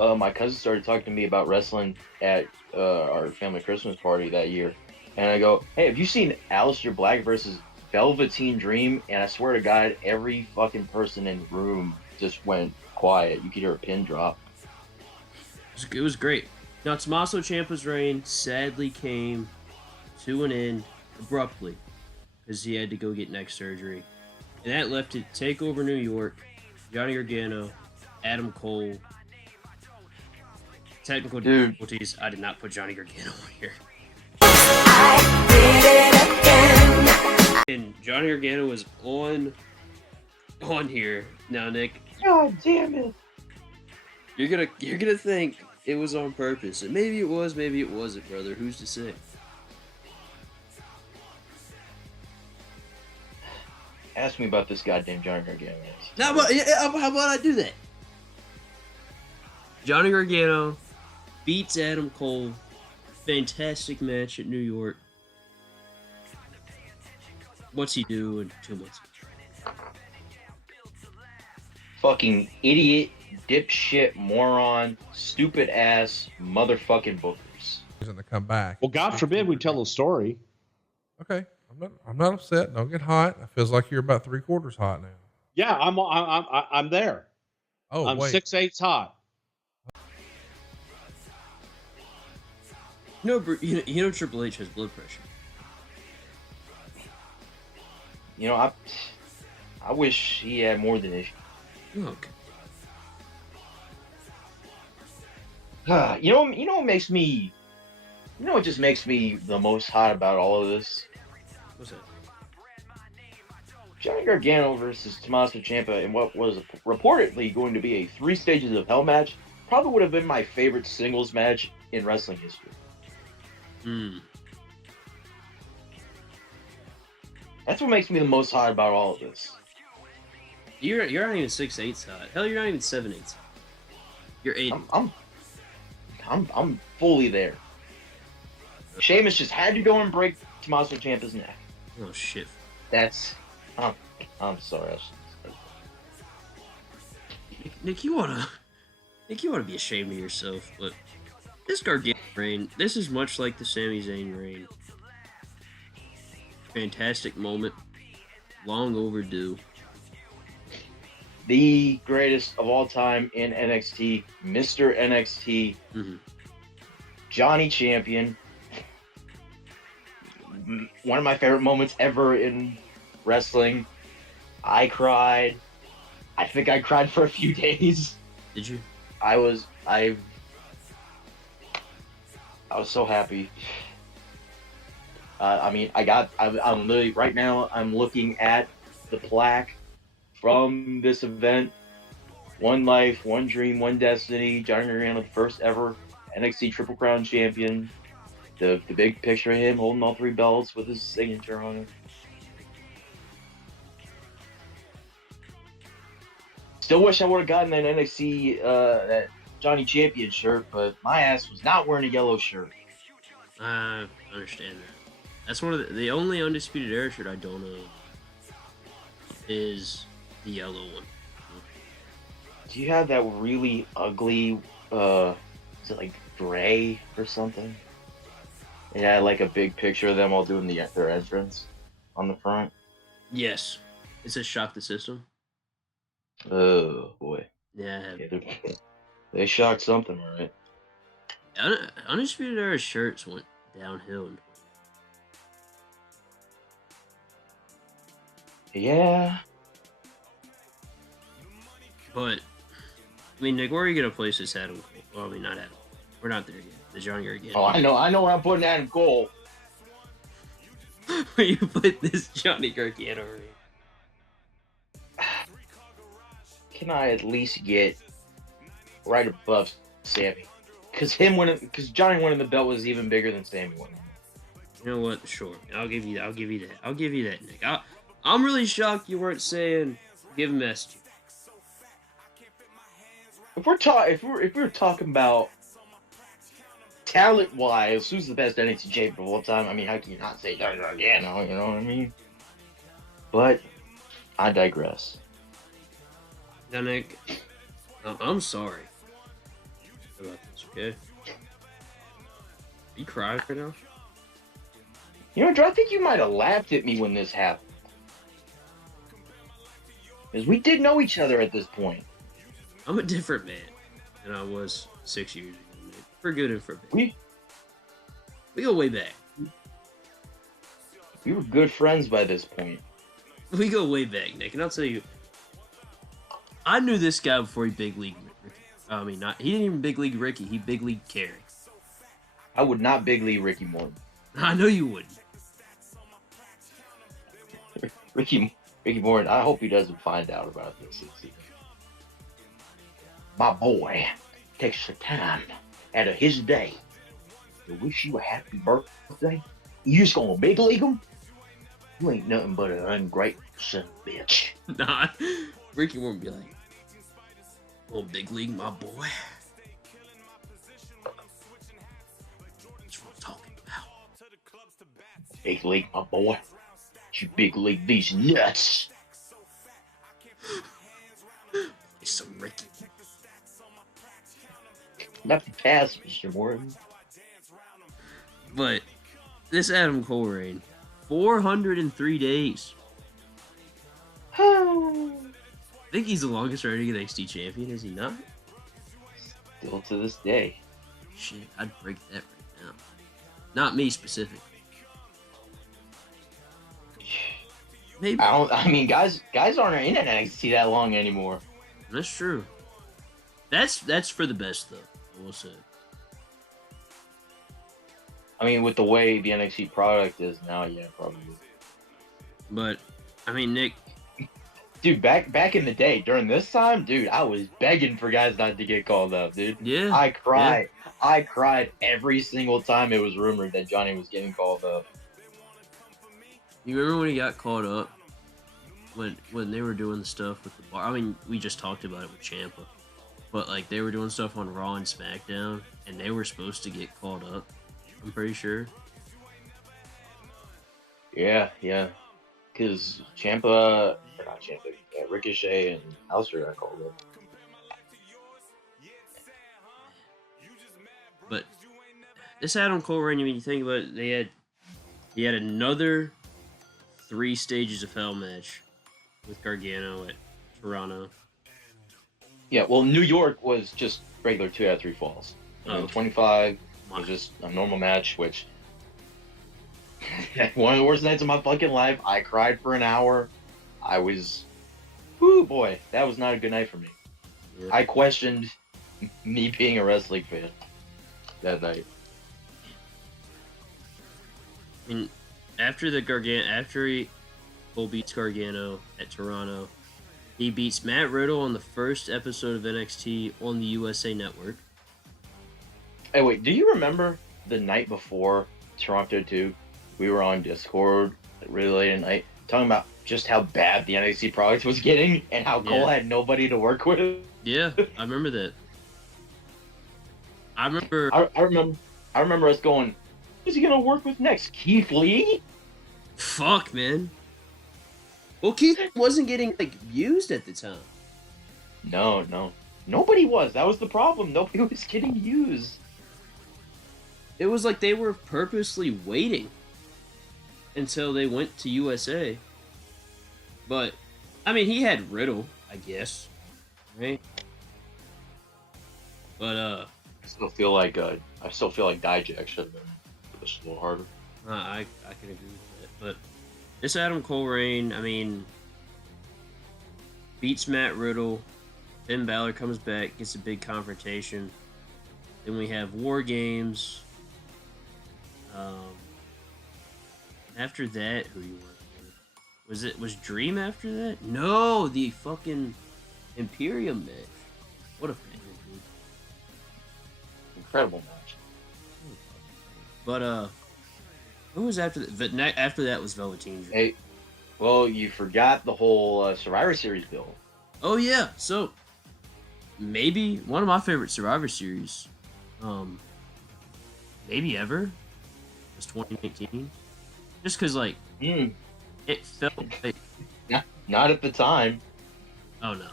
my cousin started talking to me about wrestling at our family Christmas party that year, and I go, "Hey, have you seen Aleister Black versus Velveteen Dream?" And I swear to God, every fucking person in the room just went quiet. You could hear a pin drop. It was great. Now, Tommaso Ciampa's reign sadly came to an end abruptly because he had to go get neck surgery. And that left it TakeOver New York, Johnny Gargano, Adam Cole. Technical difficulties. I did not put Johnny Gargano on here. And Johnny Gargano was on here. Now, Nick. God damn it. You're gonna think it was on purpose. And maybe it was, maybe it wasn't, brother. Who's to say? Ask me about this goddamn Johnny Gargano. How about I do that? Johnny Gargano beats Adam Cole. Fantastic match at New York. What's he do in 2 months? Fucking idiot, dipshit, moron, stupid ass, motherfucking bookers. Reason to come back. Well, God forbid we tell a story. Okay, I'm not upset. Don't get hot. It feels like you're about 3/4 hot now. Yeah, I'm there. Oh, I'm wait. 6/8 hot. You know Triple H has blood pressure. You know, I wish he had more than issue. Okay. You know what makes me. You know what just makes me the most hot about all of this? What's that? Johnny Gargano versus Tommaso Ciampa in what was reportedly going to be a 3 stages of hell match probably would have been my favorite singles match in wrestling history. That's what makes me the most hot about all of this. You're not even 6/8 hot. Hell, you're not even 7/8. You're 8. I'm fully there. Sheamus just had to go and break Tommaso Ciampa's neck. Oh shit. I'm sorry. Nick, you wanna be ashamed of yourself, but this Gargano reign, this is much like the Sami Zayn reign. Fantastic moment, long overdue. The greatest of all time in NXT, Mr. NXT, Johnny Champion. One of my favorite moments ever in wrestling. I cried. I think I cried for a few days. Did you? I was so happy. I'm literally right now. I'm looking at the plaque from this event. One life, one dream, one destiny. Johnny Gargano, the first ever NXT Triple Crown champion. The big picture of him holding all 3 belts with his signature on it. Still wish I would have gotten that NXT that Johnny Champion shirt, but my ass was not wearing a yellow shirt. I understand that. That's one of the only Undisputed Era shirt I don't own is the yellow one. Do you have that really ugly, is it like gray or something? It had like a big picture of them all doing their entrance on the front. Yes. It says Shock the System. Oh boy. Yeah. They shocked something, right? Undisputed Era shirts went downhill in Yeah. But, I mean, Nick, where are you going to place this Adam Cole? Well, I mean, not Adam. We're not there yet. The Johnny Gargano. Oh, I know where I'm putting Adam Cole. Where you put this Johnny Gargano ring? Can I at least get right above Sammy? Because Johnny winning the belt was even bigger than Sammy winning. You know what? Sure, I'll give you that, Nick. I'm really shocked you weren't saying give him S. If we're talking about talent wise, who's the best NXT champion of all time? I mean, how can you not say Johnny Gargano? You know what I mean? But I digress. Now, Nick, I'm sorry about this. Okay, you crying right now? You know, Drew, I think you might have laughed at me when this happened. Because we did know each other at this point. I'm a different man than I was 6 years ago, Nick. For good and for bad. We go way back. We were good friends by this point. We go way back, Nick, and I'll tell you, I knew this guy before he big league Ricky. I mean, he didn't even big league Ricky. He big league Carey. I would not big league Ricky Morton. I know you wouldn't. Ricky Morton, I hope he doesn't find out about this. My boy takes the time out of his day to wish you a happy birthday. You just gonna big league him? You ain't nothing but an ungrateful son of a bitch. Nah, Ricky won't be like, "Oh, big league, my boy." That's what I'm talking about. Big league, my boy. You big league these nuts. It's some Ricky. Not the past, Mr. Morton. But this Adam Cole reign, 403 days. I think he's the longest reigning NXT champion, is he not? Still to this day. Shit, I'd break that right now. Not me specifically. Maybe. I mean, guys aren't in NXT that long anymore. That's true. That's for the best though, I will say. I mean, with the way the NXT product is now, yeah, probably. But I mean, Nick, dude, back in the day, during this time, dude, I was begging for guys not to get called up, dude. Yeah. I cried. Yeah. I cried every single time it was rumored that Johnny was getting called up. You remember when he got caught up? When they were doing the stuff with the bar? I mean, we just talked about it with Ciampa. But, like, they were doing stuff on Raw and SmackDown, and they were supposed to get called up, I'm pretty sure. Yeah. Because Ricochet and Aleister got called up. But this Adam Cole reign, I mean, you think about it, he had another 3 stages of hell match with Gargano at Toronto. Yeah, well, New York was just regular 2 out of 3 falls. 25 was just a normal match, which one of the worst nights of my fucking life. I cried for an hour. Whoo boy, that was not a good night for me. Yeah. I questioned me being a wrestling fan that night. I mean, after Cole beats Gargano at Toronto, he beats Matt Riddle on the first episode of NXT on the USA Network. Hey, wait, do you remember the night before Toronto 2? We were on Discord really late at night talking about just how bad the NXT product was getting and how Cole had nobody to work with. Yeah, I remember that. I remember us going, Who's he gonna work with next? Keith Lee? Fuck, man. Well, Keith wasn't getting like used at the time. No. Nobody was. That was the problem. Nobody was getting used. It was like they were purposely waiting until they went to USA. But I mean, he had Riddle, I guess, right? But I still feel like Dijak should have been pushed a little harder. I can agree with that. But this Adam Cole reign, I mean, beats Matt Riddle. Finn Balor comes back, gets a big confrontation. Then we have War Games. After that, who do you work with? Was Dream after that? No, the fucking Imperium match. What a fan, dude. Incredible match. But who was after that? After that was Velveteen Dream. Hey, well, you forgot the whole Survivor Series build. Oh yeah, so maybe one of my favorite Survivor Series, maybe ever, was 2019. Just because like it felt like Not at the time. oh no.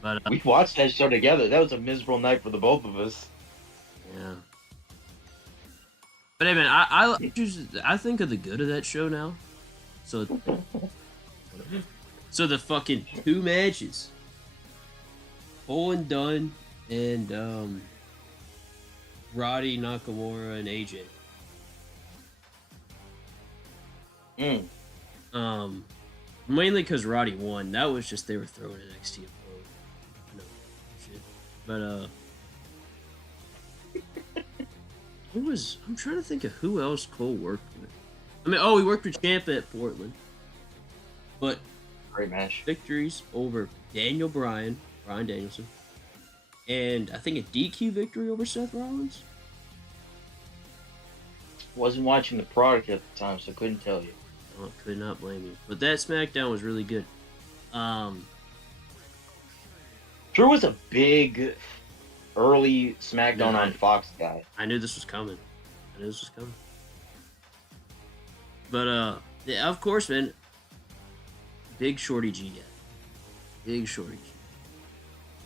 But We watched that show together. That was a miserable night for the both of us. yeah. But hey man, I think of the good of that show now. So the fucking 2 matches. Cole and Dunn and Roddy, Nakamura, and AJ. Mainly because Roddy won. That was just they were throwing NXT a bone. No shit. But who was? I'm trying to think of who else Cole worked with. I mean, he worked with Ciampa at Portland. But Great match. victories over Brian Danielson, and I think a DQ victory over Seth Rollins. Wasn't watching the product at the time, so I couldn't tell you. Oh, could not blame you. But that SmackDown was really good. Drew was a big early SmackDown Yeah, on Fox guy. I knew this was coming. But yeah, of course, man. Big Shorty G guy. Big Shorty G.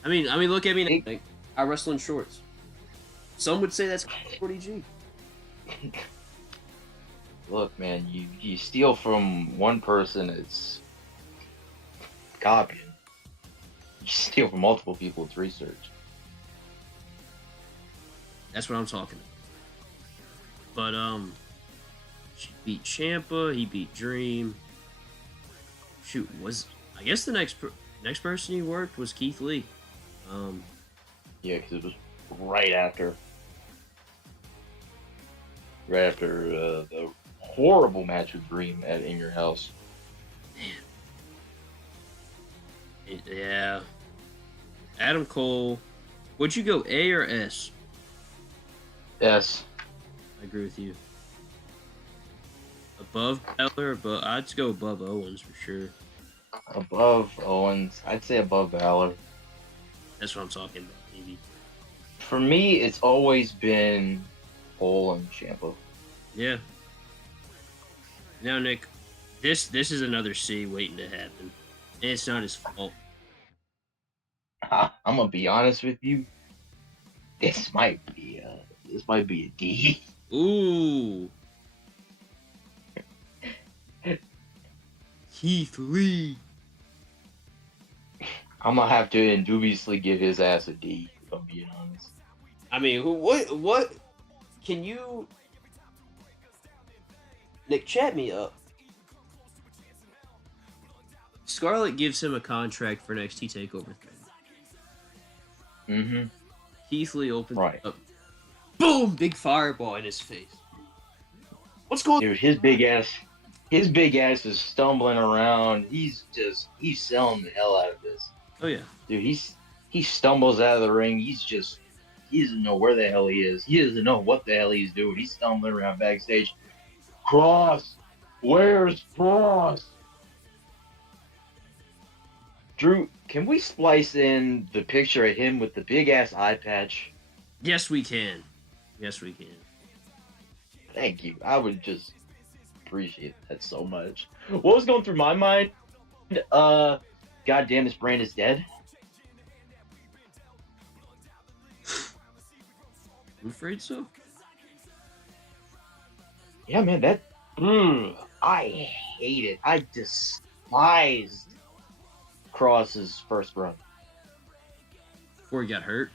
I mean, look at me now. Like, I wrestle in shorts. Some would say that's Shorty G. Look, man, you steal from one person, it's copying. You steal from multiple people, it's research. That's what I'm talking about. But she beat Ciampa. He beat Dream. Shoot, I guess the next person he worked was Keith Lee. Yeah, because it was right after the horrible match with Dream at In Your House. Yeah. Adam Cole. Would you go A or S? Yes. I agree with you. Above Balor, but I'd go above Owens for sure. Above Owens. I'd say above Balor. That's what I'm talking about, maybe. For me, it's always been Cole and Ciampa. Yeah. Now, Nick, this is another C waiting to happen. And it's not his fault. I'm gonna be honest with you. This might be a D. Ooh. Keith Lee. I'm gonna have to indubiously give his ass a D, if I'm being honest. I mean, what? Can you... Nick, chat me up. Scarlett gives him a contract for NXT TakeOver 3. Mm-hmm. Keith Lee opens Right. up. Boom! Big fireball in his face. What's going on? Dude, his big ass is stumbling around. He's selling the hell out of this. Oh, yeah. Dude, he stumbles out of the ring. He doesn't know where the hell he is. He doesn't know what the hell he's doing. He's stumbling around backstage. Cross! Where's Cross? Drew, can we splice in the picture of him with the big ass eye patch? Yes, we can. Yes, we can. Thank you. I would just appreciate that so much. What was going through my mind? God damn, this brand is dead. I'm afraid so. Yeah, man, that. I hate it. I despised Cross's first run. Before he got hurt.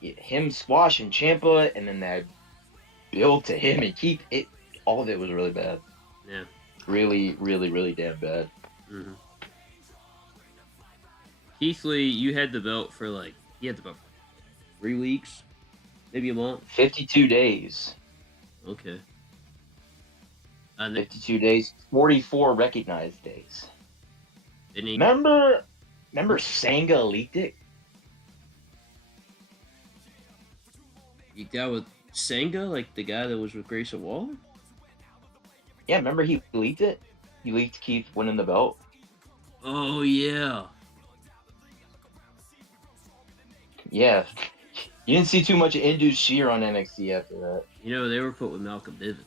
Him squashing Ciampa, and then that build to him and Keith. All of it was really bad. Yeah. Really, really, really damn bad. Mm-hmm. Keith Lee, you had the belt for he had the belt for 3 weeks, maybe a month. 52 days. Okay. 52 days. 44 recognized days. Didn't he? Remember Sanga leaked it? You got with Senga, like the guy that was with Grayson Waller? Yeah, remember he leaked it? He leaked Keith winning the belt. Oh, yeah. Yeah. You didn't see too much of Indus Sheer on NXT after that. You know, they were put with Malcolm Bivens.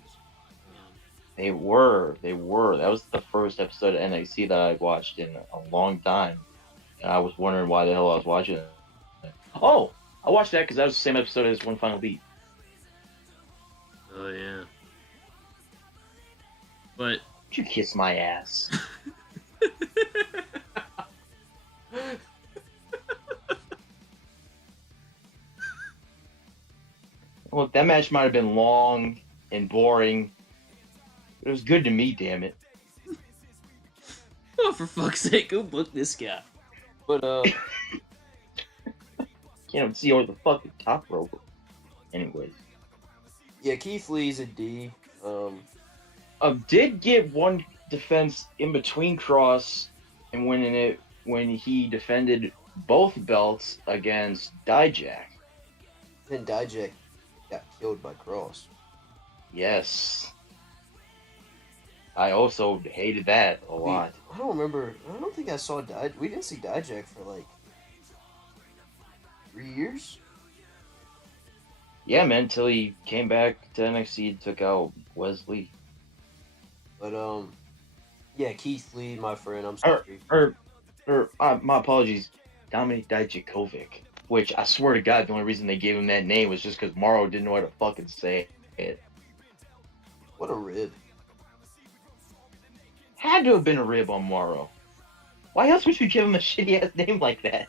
They were. That was the first episode of NXT that I watched in a long time. And I was wondering why the hell I was watching it. Oh! I watched that because that was the same episode as One Final Beat. Oh, yeah. But... You kiss my ass. Look, that match might have been long and boring. But it was good to me, damn it. Oh, for fuck's sake, go book this guy. But, Can't even see over the fucking top rope. Anyways. yeah, Keith Lee's a D. Did get one defense in between Cross and winning it when he defended both belts against Dijak. Then Dijak got killed by Cross. Yes. I also hated that a lot. I don't remember. I don't think I saw Dijak. We didn't see Dijak for 3 years. Yeah, man, until he came back to NXT and took out Wesley. But yeah, Keith Lee, my friend. I'm sorry. My apologies, Dominik Dijakovic. Which I swear to God, the only reason they gave him that name was just because Morrow didn't know how to fucking say it. What a rib. Had to have been a rib on Morrow. Why else would you give him a shitty ass name like that?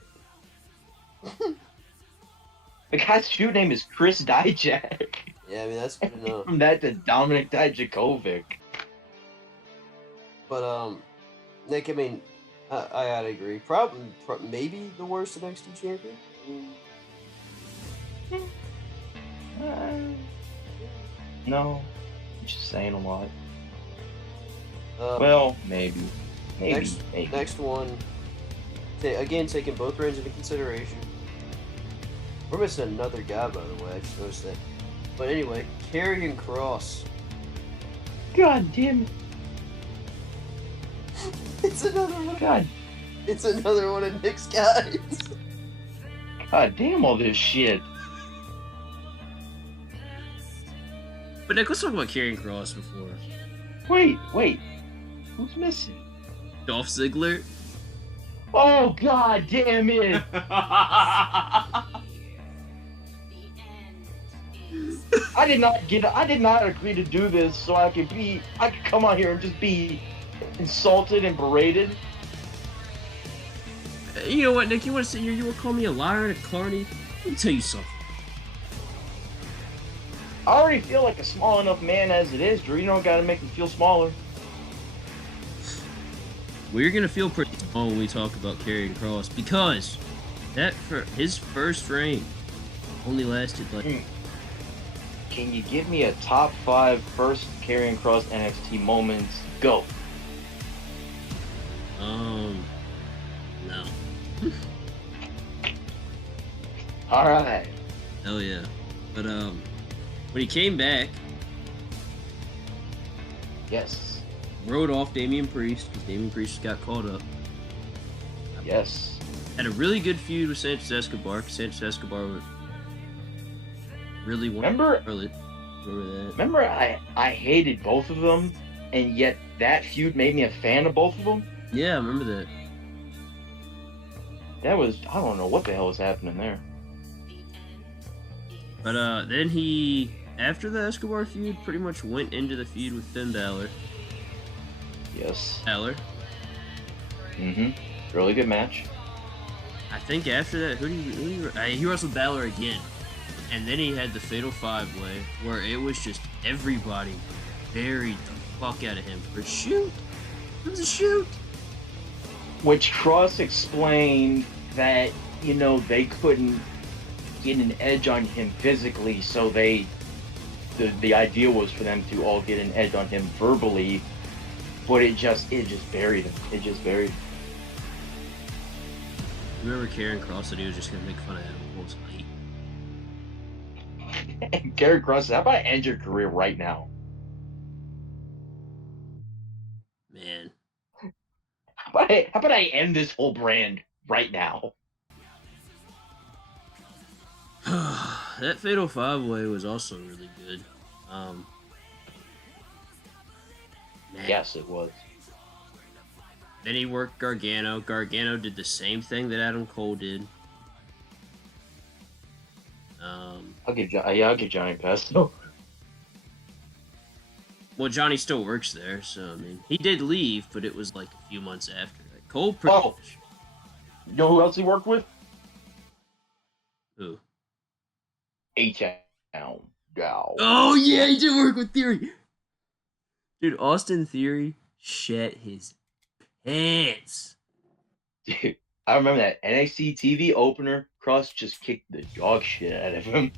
The guy's shoot name is Chris Dijak. Yeah, I mean that's good enough. From that to Dominik Dijakovic. But Nick, I mean, I gotta agree. Probably, maybe the worst NXT champion. No, I'm just saying a lot. Um, Well, maybe. Next one. Again, taking both reigns into consideration. We're missing another guy, by the way. I just noticed that. But anyway, Karrion Kross. God damn it. It's another one. God. It's another one of Nick's guys. God damn all this shit. But Nick, let's talk about Karrion Kross before. Wait. Who's missing? Dolph Ziggler. Oh god damn it! I did not agree to do this so I could come out here and just be insulted and berated. You know what, Nick? You want to sit here? You want to call me a liar and a carny? Let me tell you something. I already feel like a small enough man as it is, Drew. You don't gotta make me feel smaller. We're gonna feel pretty small when we talk about Karrion Kross because his first reign only lasted Can you give me a top 5 first Karrion Kross NXT moments? Go. No. All right. Hell yeah. But when he came back, Yes. wrote off Damian Priest because Damian Priest got caught up. Yes. Had a really good feud with Sanchez Escobar. Sanchez Escobar really Remember that. Remember, I hated both of them, and yet that feud made me a fan of both of them. Yeah, I remember that. That was, I don't know what the hell was happening there. But then he, after the Escobar feud, pretty much went into the feud with Finn Balor. Yes. Balor. Really good match. I think after that, he wrestled Balor again. And then he had the Fatal 5-Way, where it was just everybody buried the fuck out of him for a shoot. It was a shoot. Which Cross explained that, they couldn't get an edge on him physically, so the idea was for them to all get an edge on him verbally, but it just buried him. It just buried him. Remember Karrion Kross said he was just gonna make fun of Adam Cole's height. And Karrion Kross, how about I end your career right now? Man. How about I end this whole brand right now? That Fatal 5-Way was also really good. Man. Yes, it was. Then he worked Gargano. Gargano did the same thing that Adam Cole did. I'll give Johnny a pass. No. Well, Johnny still works there, so I mean, he did leave, but it was like a few months after. Like, Cole pretty much. You know who else he worked with? Who? A-Town. Dow. Oh yeah, he did work with Theory. Dude, Austin Theory shat his pants. Dude, I remember that NXT TV opener. Cross just kicked the dog shit out of him.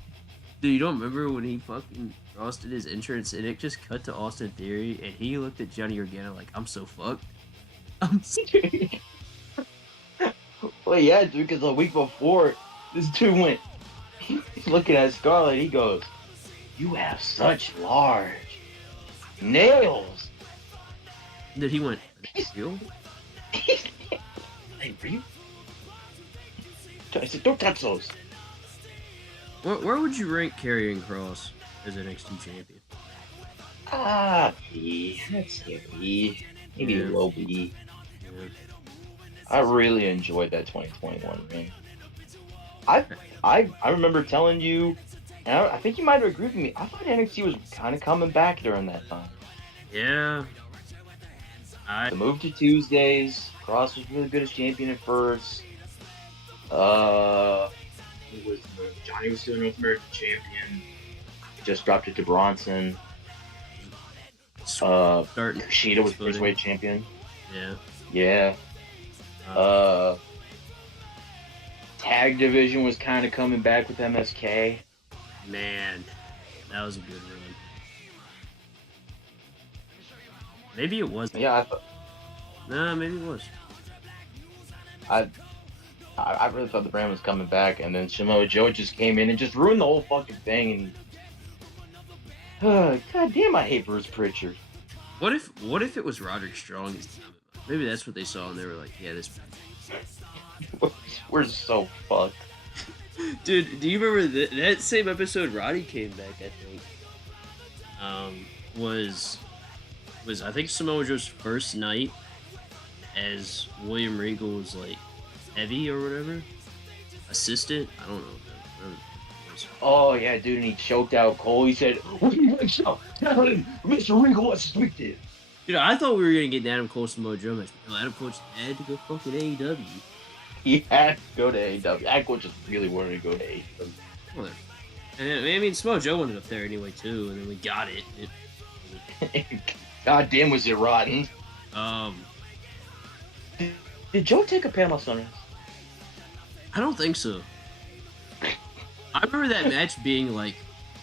Dude, you don't remember when he fucking Cross did his entrance and it just cut to Austin Theory and he looked at Johnny Gargano like, I'm so fucked. Well, yeah, dude, because the week before, this dude went, he's looking at Scarlett, he goes, you have such large nails. Dude, he went, real? Hey, real? I said, don't touch those. Where would you rank Karrion Kross as NXT champion? B. Let's see a B. Maybe Yeah. a low B. Yeah. I really enjoyed that 2021 ring. I remember telling you, and I think you might have agreed with me. I thought NXT was kind of coming back during that time. Yeah. The move to Tuesdays. Cross was really good as champion at first. Johnny was still North American champion. Just dropped it to Bronson. Kushida was cruiserweight champion. Yeah. Yeah. Tag division was kind of coming back with MSK. Man, that was a good run. Maybe it wasn't. Yeah, Nah, maybe it was. I really thought the brand was coming back, and then Samoa Joe just came in and just ruined the whole fucking thing. And God damn, I hate Bruce Pritchard. What if it was Roderick Strong? Maybe that's what they saw, and they were like, "Yeah, this." We're so fucked. Dude, do you remember that same episode? Roddy came back, I think. Was I think Samoa Joe's first night as William Regal was like heavy or whatever, assistant. I don't know. Whatever it was. Oh yeah, dude, and he choked out Cole. He said, "What do you think so? Tell him Mr. Regal wants to speak to you." Dude, I thought we were gonna get an Adam Cole Samoa Joe match. No, Adam Cole just had to go fucking AEW. He had to go to AEW. Adam Cole just really wanted to go to AEW. Well, and then, I mean, Samoa Joe ended up there anyway too, and then we got it. God damn, was it rotten? Did Joe take a Panama Sunrise? I don't think so. I remember that match being like,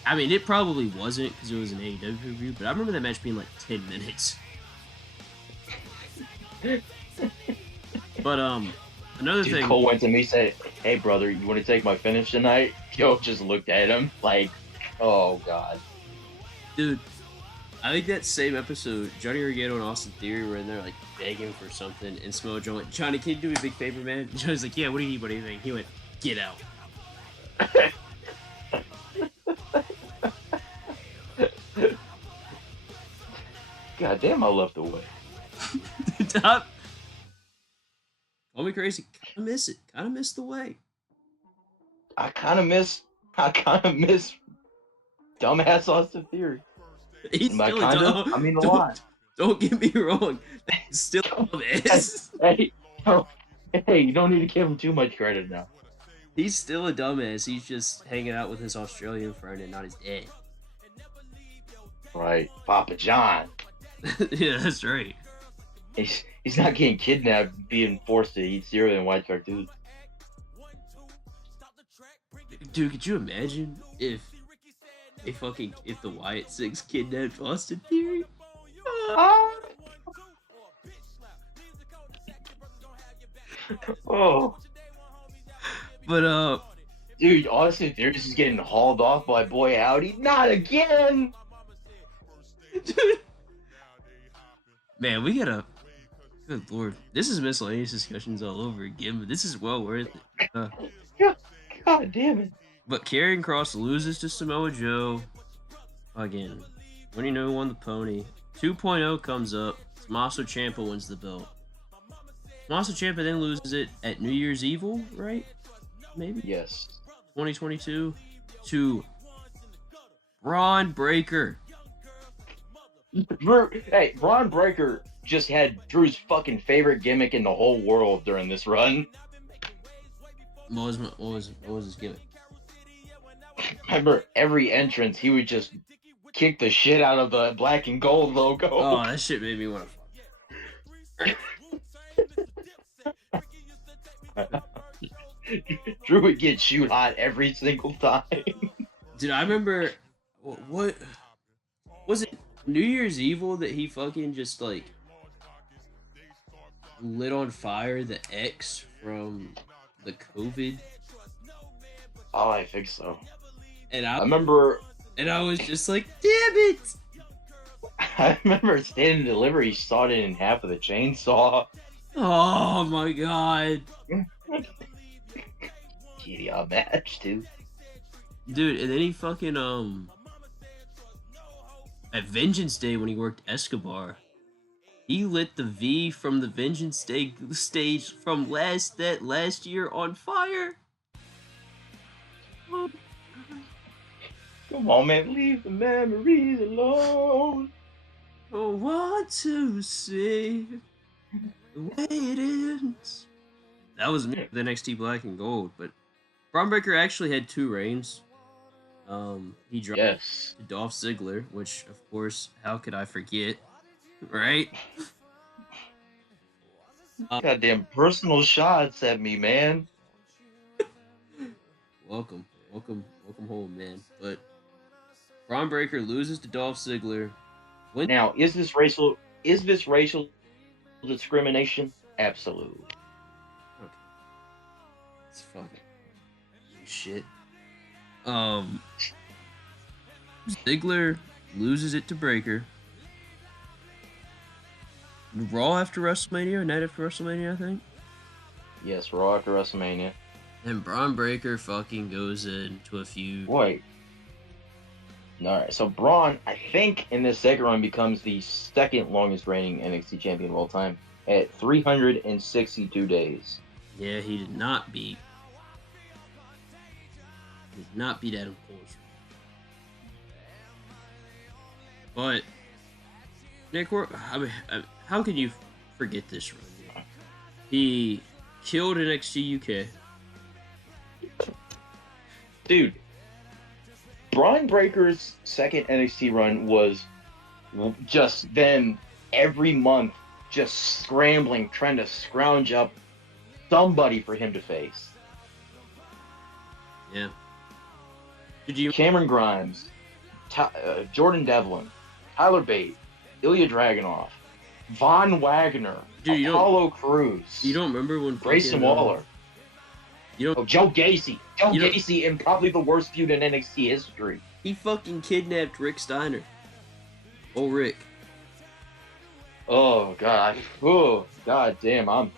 I mean, it probably wasn't because it was an AEW review, but I remember that match being like 10 minutes. But another Dude, thing. Cole went to me and said, "Hey brother, you want to take my finish tonight?" Joe just looked at him like, "Oh god." Dude, I think that same episode, Johnny Gargano and Austin Theory were in there like begging for something, and Samoa Joe went, "Johnny, can you do me a big favor, man?" And Johnny's like, "Yeah, what do you need? What do you think?" He went, "Get out." God damn, I love the way. Top. Call me crazy. Kind of miss it. Kind of miss the way. I kind of miss dumbass Austin Theory. He's By still a kind of, dumb. I mean a lot. Don't get me wrong. He's still a dumbass. Hey, no, hey, you don't need to give him too much credit now. He's still a dumbass. He's just hanging out with his Australian friend and not his dad. Right, Papa John. Yeah, that's right. He's not getting kidnapped, being forced to eat cereal and white cartoons. Dude, could you imagine if the Wyatt Six kidnapped Austin Theory? Oh, But dude, Austin Theory just getting hauled off by Boy Howdy. Not again. dude, man, we gotta. Good lord, this is miscellaneous discussions all over again, but this is well worth it. God damn it. But Karrion Kross loses to Samoa Joe again. When you know who won the pony, 2.0 comes up. Tommaso Ciampa wins the belt. Tommaso Ciampa then loses it at New Year's Evil, right? Maybe? Yes. 2022 to Braun Breaker. Hey, Braun Breaker just had Drew's fucking favorite gimmick in the whole world during this run. What was his gimmick? Remember, every entrance he would just kick the shit out of the black and gold logo. Oh, that shit made me want to. Drew would get shoot hot every single time. Dude, I remember what was it? New Year's Evil that he fucking just like lit on fire the X from the COVID. Oh, I think so. And I remember. And I was just like, damn it! I remember Stand and Deliver. He sawed it in half with a chainsaw. Oh my god, GDR match too. dude! And then he fucking at Vengeance Day when he worked Escobar, he lit the V from the Vengeance Day stage from last year on fire. Oh, Come on, man, leave the memories alone. I want to see the way it ends. That was me with NXT Black and Gold, but Braun Breaker actually had 2 reigns. He dropped to Dolph Ziggler, which, of course, how could I forget, right? Goddamn personal shots at me, man. Welcome home, man. But Braun Breaker loses to Dolph Ziggler. Now, is this racial discrimination? Absolutely. Okay. It's fucking shit. Ziggler loses it to Breaker. Raw after WrestleMania, night after WrestleMania, I think. Yes, Raw after WrestleMania. And Braun Breaker fucking goes into a feud. Wait. Alright, so Braun, I think, in this second run becomes the second longest reigning NXT champion of all time at 362 days. Yeah, he did not beat Adam Cole's. But Nick, how can you forget this run? He killed NXT UK. Dude, Braun Breaker's second NXT run was just them every month just scrambling, trying to scrounge up somebody for him to face. Yeah. Did you? Cameron Grimes, Jordan Devlin, Tyler Bate, Ilya Dragunov, Von Wagner, Dude, Apollo Crews. You don't remember when Grayson Waller. Joe Gacy. Gacy in probably the worst feud in NXT history. He fucking kidnapped Rick Steiner. Oh, Rick. Oh god. Oh god damn. I'm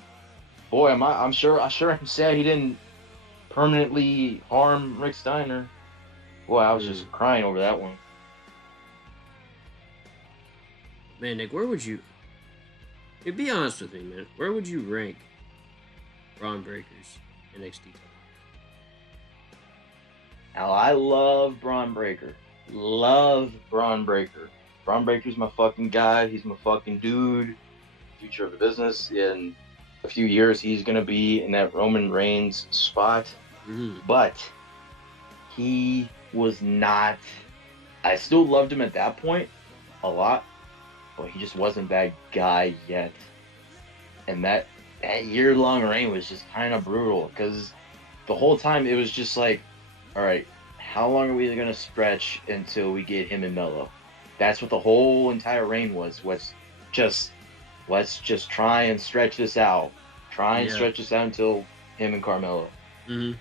sure I'm sad he didn't permanently harm Rick Steiner. Boy, I was just crying over that one. Man, Nick, where would you? Hey, be honest with me, man. Where would you rank Braun Breaker's NXT title? Now, I love Braun Breaker. Love Braun Breaker. Braun Breaker's my fucking guy. He's my fucking dude. Future of the business. In a few years, he's going to be in that Roman Reigns spot. Mm-hmm. But he was not. I still loved him at that point a lot, but he just wasn't that guy yet. And that year-long reign was just kind of brutal because the whole time it was just like, all right, how long are we going to stretch until we get him and Melo? That's what the whole entire reign was just, let's just try and stretch this out. Try and stretch this out until him and Carmelo. Mm-hmm.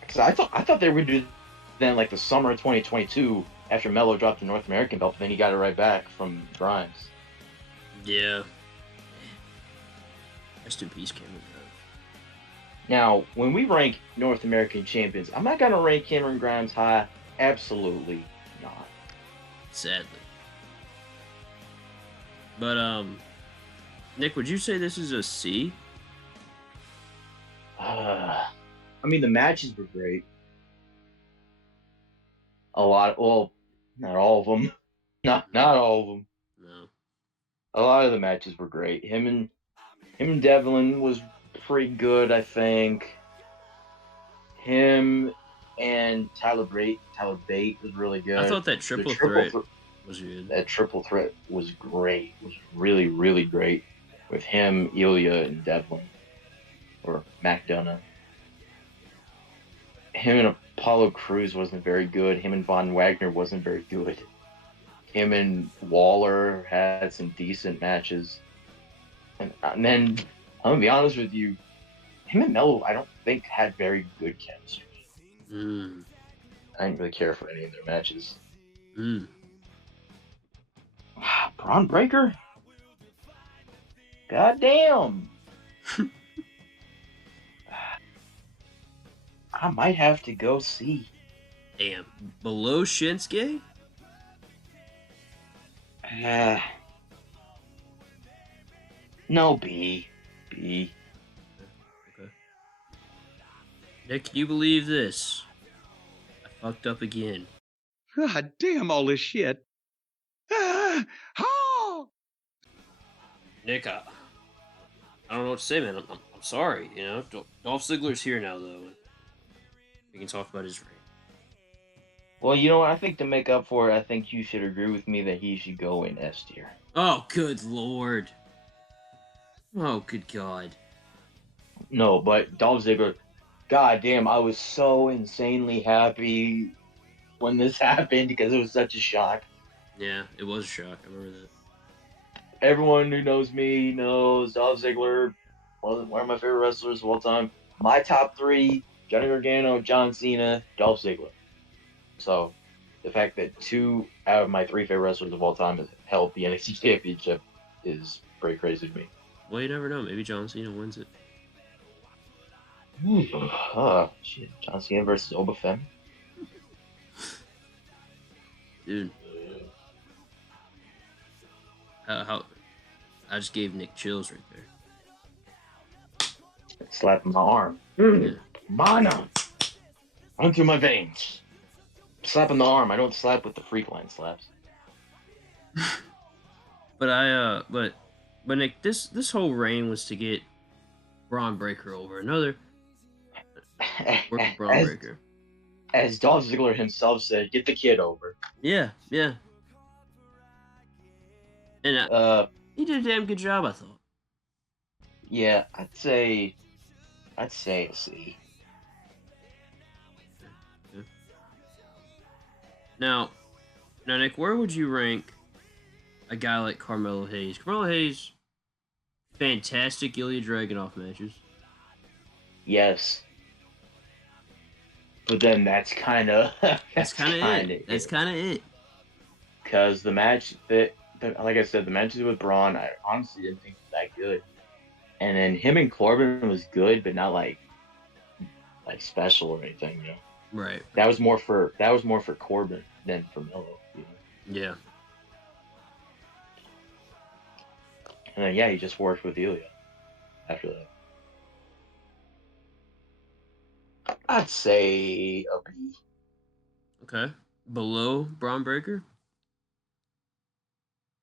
Because I thought they would do then like the summer of 2022 after Melo dropped the North American belt, but then he got it right back from Grimes. Yeah. Rest in peace, Cameron Grimes. Now, when we rank North American champions, I'm not gonna rank Cameron Grimes high. Absolutely not. Sadly. But Nick, would you say this is a C? I mean, the matches were great. Well, not all of them. Not all of them. No. A lot of the matches were great. Him and Devlin was pretty good, I think. Him and Tyler Bate was really good. I thought that triple threat was good. That triple threat was great. It was really, really great with him, Ilya, and Devlin, or McDonough. Him and Apollo Crews wasn't very good. Him and Von Wagner wasn't very good. Him and Waller had some decent matches. And then, I'm going to be honest with you, him and Melo, I don't think had very good chemistry. I didn't really care for any of their matches. Braun Breaker? Goddamn. I might have to go see. Damn. Below Shinsuke? No, B. B. Okay. Nick, can you believe this? I fucked up again. God damn all this shit. Nick, I don't know what to say, man. I'm sorry. You know, Dolph Ziggler's here now, though. We can talk about his reign. Well, you know what? I think to make up for it, I think you should agree with me that he should go in S tier. Oh, good lord. Oh, good god. No, but Dolph Ziggler, goddamn, I was so insanely happy when this happened because it was such a shock. Yeah, it was a shock. I remember that. Everyone who knows me knows Dolph Ziggler, one of my favorite wrestlers of all time. My top three: Johnny Gargano, John Cena, Dolph Ziggler. So, the fact that 2 out of my 3 favorite wrestlers of all time have held the NXT Championship is pretty crazy to me. Well, you never know. Maybe John Cena wins it. Shit. John Cena versus Oba Femi? Dude. How I just gave Nick chills right there. Slapping my arm. Yeah. Mana! Run through my veins. Slapping the arm. I don't slap with the freak line slaps. But but Nick, this whole reign was to get Braun Breaker over. Another Braun Breaker. As Dolph Ziggler himself said, get the kid over. Yeah. And he did a damn good job, I thought. Yeah, I'd say a C. Yeah. Now, Nick, where would you rank a guy like Carmelo Hayes? Carmelo Hayes, fantastic Ilya Dragunov matches. Yes. But then that's kind of it. That's kind of it. Because the match like I said, the matches with Braun, I honestly didn't think was that good. And then him and Corbin was good, but not like special or anything, you know. Right. That was more for Corbin than for Melo. You know? Yeah. And then, yeah, he just worked with Ilya after that. I'd say a B. Okay. Below Braun Breaker?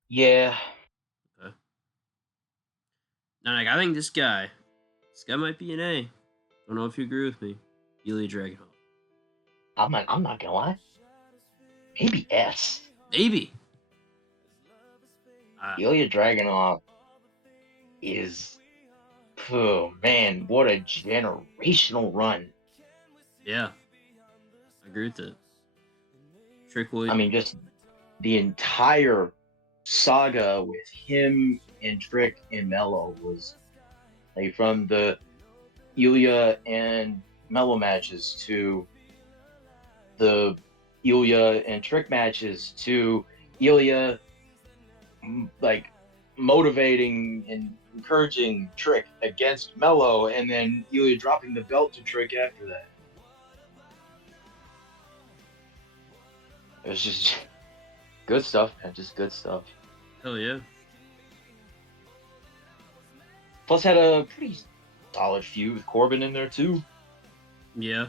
Yeah. Okay. Now, like, I think this guy might be an A. Don't know if you agree with me. Ilya Dragunov. I'm not gonna lie. Maybe S. Maybe. Ilya Dragunov is, oh man, what a generational run. Yeah. I agree with that. Trick I Williams. mean, just the entire saga with him and Trick and Mello was like from the Ilya and Mello matches to the Ilya and Trick matches to Ilya like motivating and encouraging Trick against Mello, and then Ilya dropping the belt to Trick after that. It was just good stuff, man. Just good stuff. Hell yeah. Plus, had a pretty solid feud with Corbin in there too. Yeah.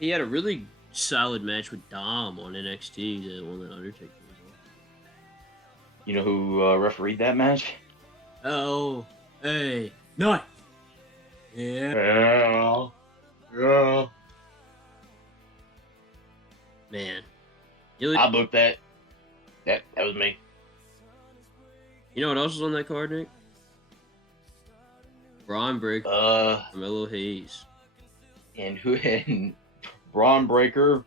He had a really solid match with Dom on NXT, the one that Undertaker was on. You know who refereed that match? Oh, hey, no. Yeah. Yeah. Man. I booked that. That was me. You know what else was on that card, Nick? Braun Breaker, Carmelo Hayes. And who and Braun Breaker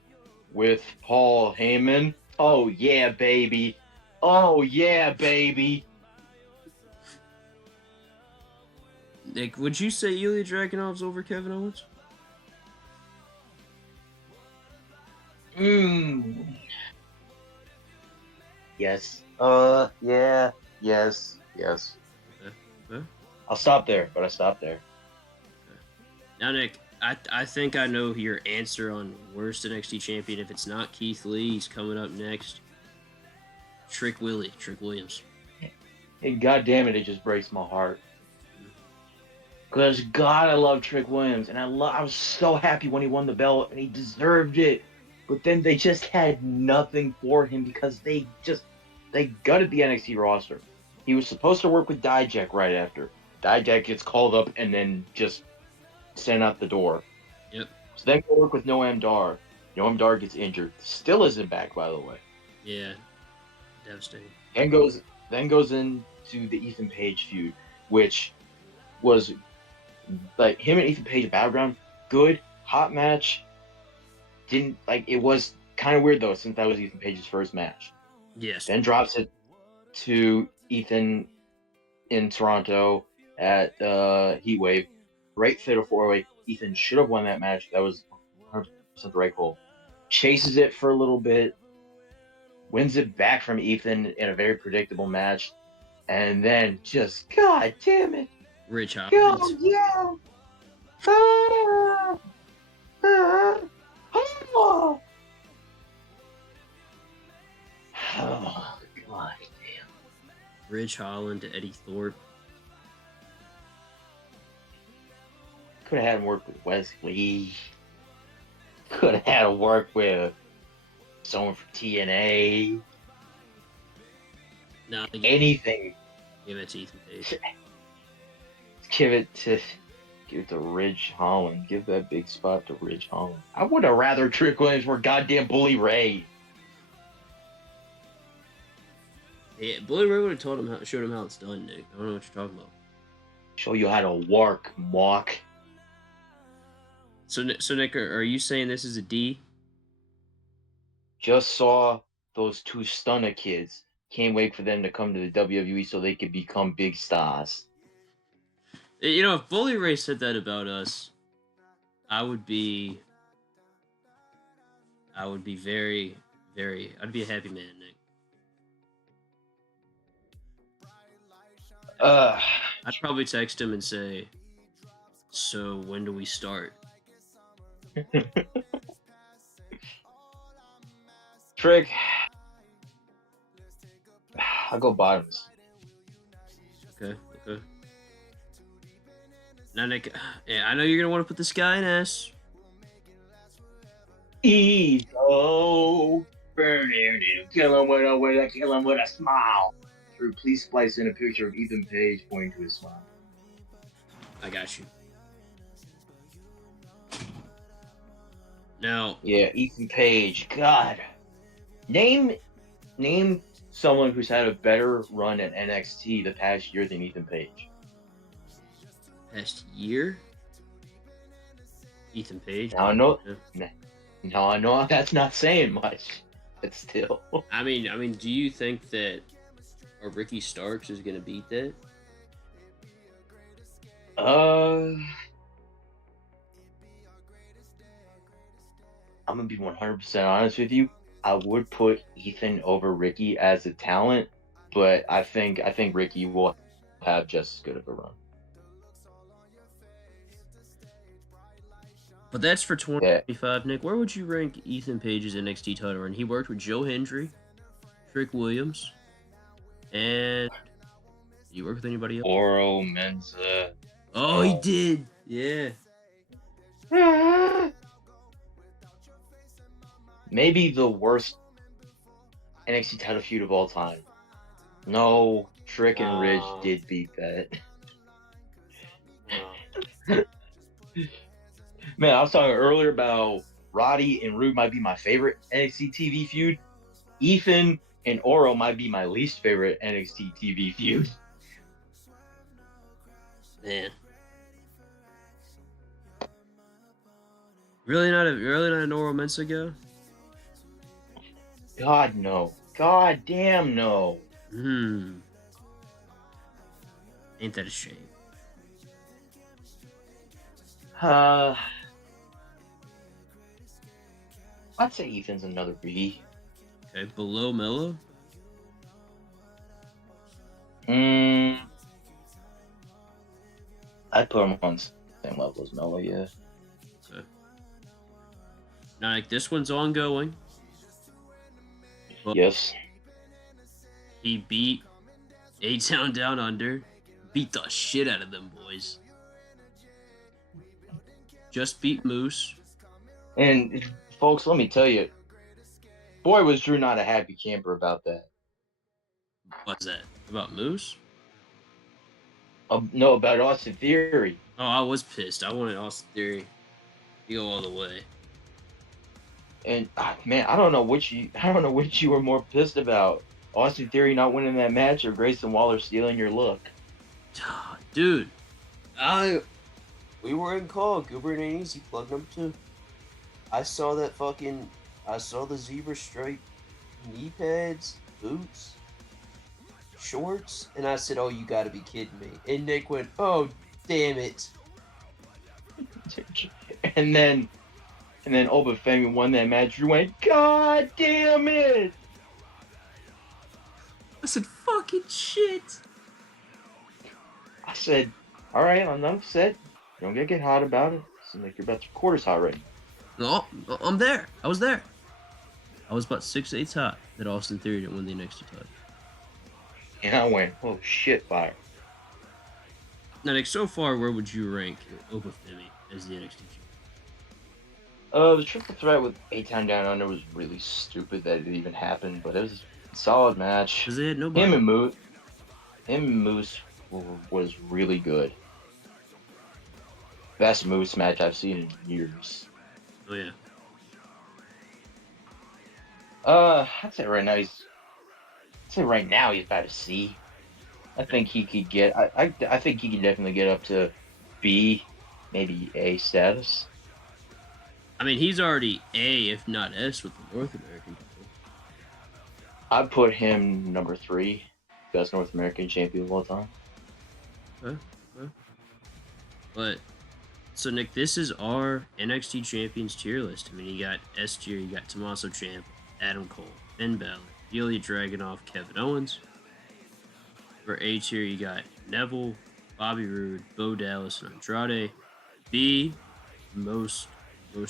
with Paul Heyman. Oh yeah, baby. Oh yeah, baby. Nick, would you say Ilya Dragunov's over Kevin Owens? Yes. Yeah. Yes. Okay. I'll stop there, but I stopped there. Okay. Now, Nick, I think I know your answer on worst NXT champion. If it's not Keith Lee, he's coming up next. Trick Williams. And God damn it, it just breaks my heart. Because God, I love Trick Williams, and I was so happy when he won the belt, and he deserved it. But then they just had nothing for him because they gutted the NXT roster. He was supposed to work with Dijak right after. Dijak gets called up and then just sent out the door. Yep. So then go work with Noam Dar. Noam Dar gets injured. Still isn't back, by the way. Yeah. Devastating. Then goes into the Ethan Page feud, which was like him and Ethan Page Battleground, good, hot match. Didn't like it was kind of weird though, since that was Ethan Page's first match. Yes. Then drops it to Ethan in Toronto at Heatwave. Great fatal 4-way. Ethan should have won that match. That was 100% the right call. Chases it for a little bit, wins it back from Ethan in a very predictable match, and then just God damn it, Rich Hobbs. God yeah. Oh God damn. Ridge Holland to Eddie Thorpe. Could have had him work with Wesley. Could have had him work with someone from TNA. No, Anything. give it to Ethan Page. Give it to Ridge Holland. Give that big spot to Ridge Holland. I would have rather Trick Williams were goddamn Bully Ray. Yeah, Bully Ray would have showed him how it's done, Nick. I don't know what you're talking about. Show you how to work, Mark. So Nick, are you saying this is a D? Just saw those two Stunner kids. Can't wait for them to come to the WWE so they could become big stars. You know, if Bully Ray said that about us, I would be very, very. I'd be a happy man, Nick. I'd probably text him and say, "So when do we start?" Trick. I'll go bottoms. Okay. Now, Nick, yeah, I know you're gonna want to put this guy in S. Ego. Kill him with a smile. Drew, please splice in a picture of Ethan Page pointing to his smile. I got you. Now, Yeah, Ethan Page. God. Name someone who's had a better run at NXT the past year than Ethan Page. past year, Ethan Page. Now I know. Yeah. No, I know that's not saying much, but still. I mean, do you think that a Ricky Starks is gonna beat that? I'm gonna be 100% honest with you. I would put Ethan over Ricky as a talent, but I think Ricky will have just as good of a run. But that's for Yeah. 2025, Nick. Where would you rank Ethan Page's NXT title run? He worked with Joe Hendry, Trick Williams, and did you work with anybody else? Oro Menza. Oh, he did. Yeah. Maybe the worst NXT title feud of all time. No, Trick and Ridge did beat that. Man, I was talking earlier about Roddy and Rude might be my favorite NXT TV feud. Ethan and Oro might be my least favorite NXT TV feud. Man. Really not an Oro Mensa guy? God no. God damn no. Ain't that a shame? I'd say Ethan's another B. Okay, below Mello? I'd put him on the same level as Mello, yeah. Okay. Now, like, this one's ongoing. But Yes. he beat A-Town Down Under. Beat the shit out of them boys. Just beat Moose. And folks, let me tell you, boy was Drew not a happy camper about that. What's that? About Moose? No, about Austin Theory. Oh, I was pissed. I wanted Austin Theory to go all the way. And man, I don't know which you were more pissed about. Austin Theory not winning that match or Grayson Waller stealing your look. Dude, we were in call, Goober and Ain't Easy, plug number 2. I saw the zebra stripe knee pads, boots, shorts, and I said, "Oh, you gotta be kidding me!" And Nick went, "Oh, damn it!" and then Oba Femi won that match. Drew went, "God damn it!" I said, "Fucking shit!" I said, "All right, I'm not upset. Don't get hot about it. Seems like you're about 3/4 hot right now." No, I'm there. I was there. I was about 6/8 hot that Austin Theory didn't win the NXT title. And I went, "Oh shit, fire!" Now, Nick, so far, where would you rank Oba Femi as the NXT champion? The triple threat with A-Town Down Under was really stupid that it even happened, but it was a solid match. Because they had nobody. Him and Moose was really good. Best Moose match I've seen in years. Oh, yeah. I'd say right now he's about a C. I think he could get. I think he could definitely get up to B, maybe A status. I mean, he's already A, if not S, with the North American title. I'd put him number 3, best North American champion of all time. Okay. But, so Nick, this is our NXT Champions tier list. I mean, you got S tier, you got Tommaso Ciampa, Adam Cole, Finn Balor, Ilya Dragunov, Kevin Owens. For A tier, you got Neville, Bobby Roode, Bo Dallas, and Andrade. B, most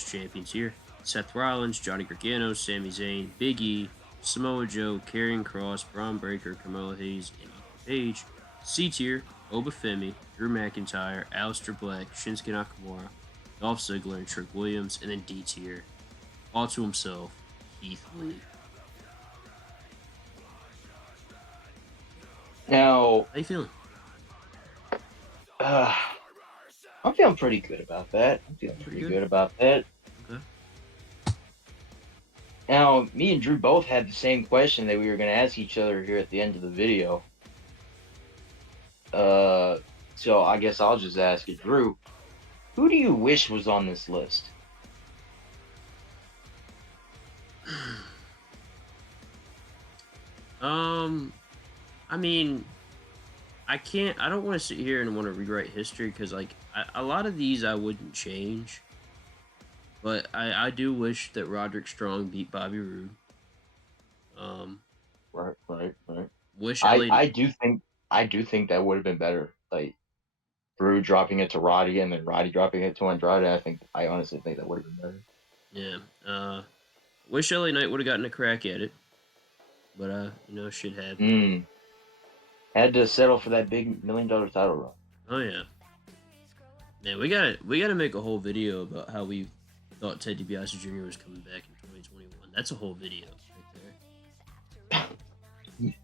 champions here: Seth Rollins, Johnny Gargano, Sami Zayn, Big E, Samoa Joe, Karrion Kross, Braun Breaker, Carmelo Hayes, and Ethan Page. C tier, Oba Femi, Drew McIntyre, Aleister Black, Shinsuke Nakamura, Dolph Ziggler, and Trick Williams. And then D tier, all to himself, Keith Lee. Now, How you feeling? I'm feeling pretty good about that. Okay. Now, me and Drew both had the same question that we were going to ask each other here at the end of the video. So I guess I'll just ask it, Drew. Who do you wish was on this list? I mean, I don't want to sit here and want to rewrite history because, like, a lot of these I wouldn't change. But I do wish that Roderick Strong beat Bobby Roode. Right. Wish LA. I do think that would have been better. Like Drew dropping it to Roddy and then Roddy dropping it to Andrade. I honestly think that would have been better. Yeah. Wish LA Knight would have gotten a crack at it. But shit happened. Had to settle for that big $1 million title run. Oh yeah. Man, we gotta make a whole video about how we thought Ted DiBiase Jr. was coming back in 2021. That's a whole video right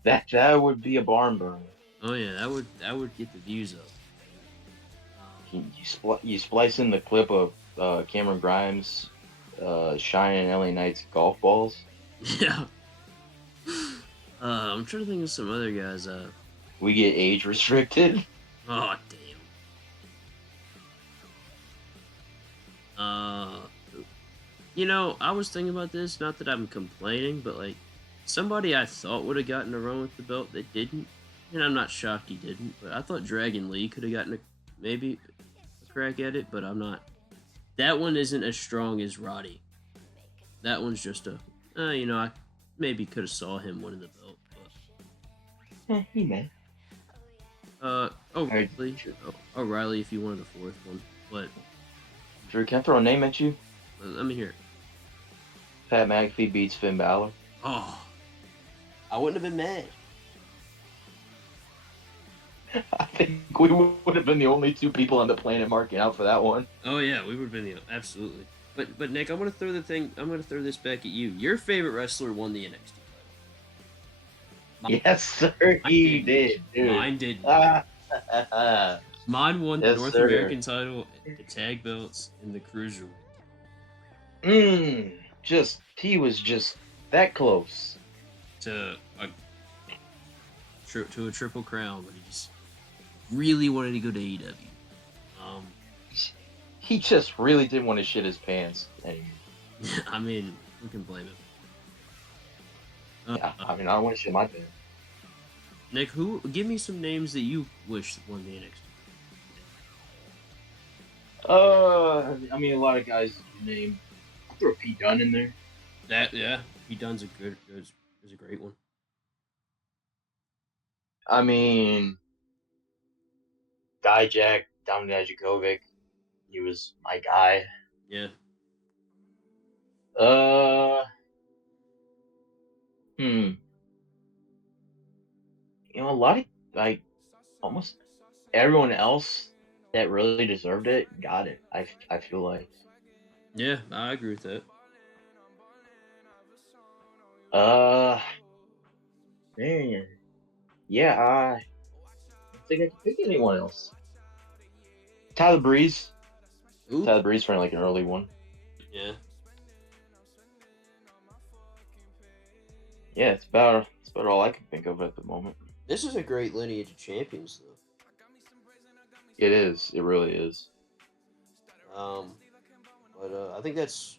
there. That would be a barn burner. Oh yeah, that would get the views up. You splice in the clip of Cameron Grimes shining LA Knight's golf balls. Yeah. I'm trying to think of some other guys. We get age restricted. Oh damn. I was thinking about this. Not that I'm complaining, but like somebody I thought would have gotten a run with the belt that didn't, and I'm not shocked he didn't. But I thought Dragon Lee could have gotten maybe a crack at it, but I'm not. That one isn't as strong as Roddy. That one's just I maybe could have saw him winning the belt, but He may. Riley. Oh, Riley, if you wanted a fourth one, but Drew, can I throw a name at you? let me hear it. Pat McAfee beats Finn Balor. Oh, I wouldn't have been mad. I think we would have been the only two people on the planet marking out for that one. Oh yeah, we would have been absolutely. But Nick, I'm gonna throw this back at you. Your favorite wrestler won the NXT title. Yes, sir, he did. Dude. Mine didn't. Mine won the North American title, the tag belts, and the cruiserweight. He was just that close to a triple crown, but he just really wanted to go to AEW. He just really didn't want to shit his pants anymore. I mean, who can blame him? Yeah, I don't want to shit my pants. Nick, give me some names that you wish won the NXT. A lot of guys you name. I'll throw Pete Dunne in there. Pete Dunne's is a great one. Dijak, Dominik Dijakovic, he was my guy. Yeah. A lot of almost everyone else that really deserved it got it. I feel like. Yeah, I agree with that. Man. Yeah, I don't think I can pick anyone else. Tyler Breeze. Ooh. Tyler Breeze for like an early one. Yeah. Yeah, it's about all I can think of at the moment. This is a great lineage of champions, though. It is. It really is. But I think that's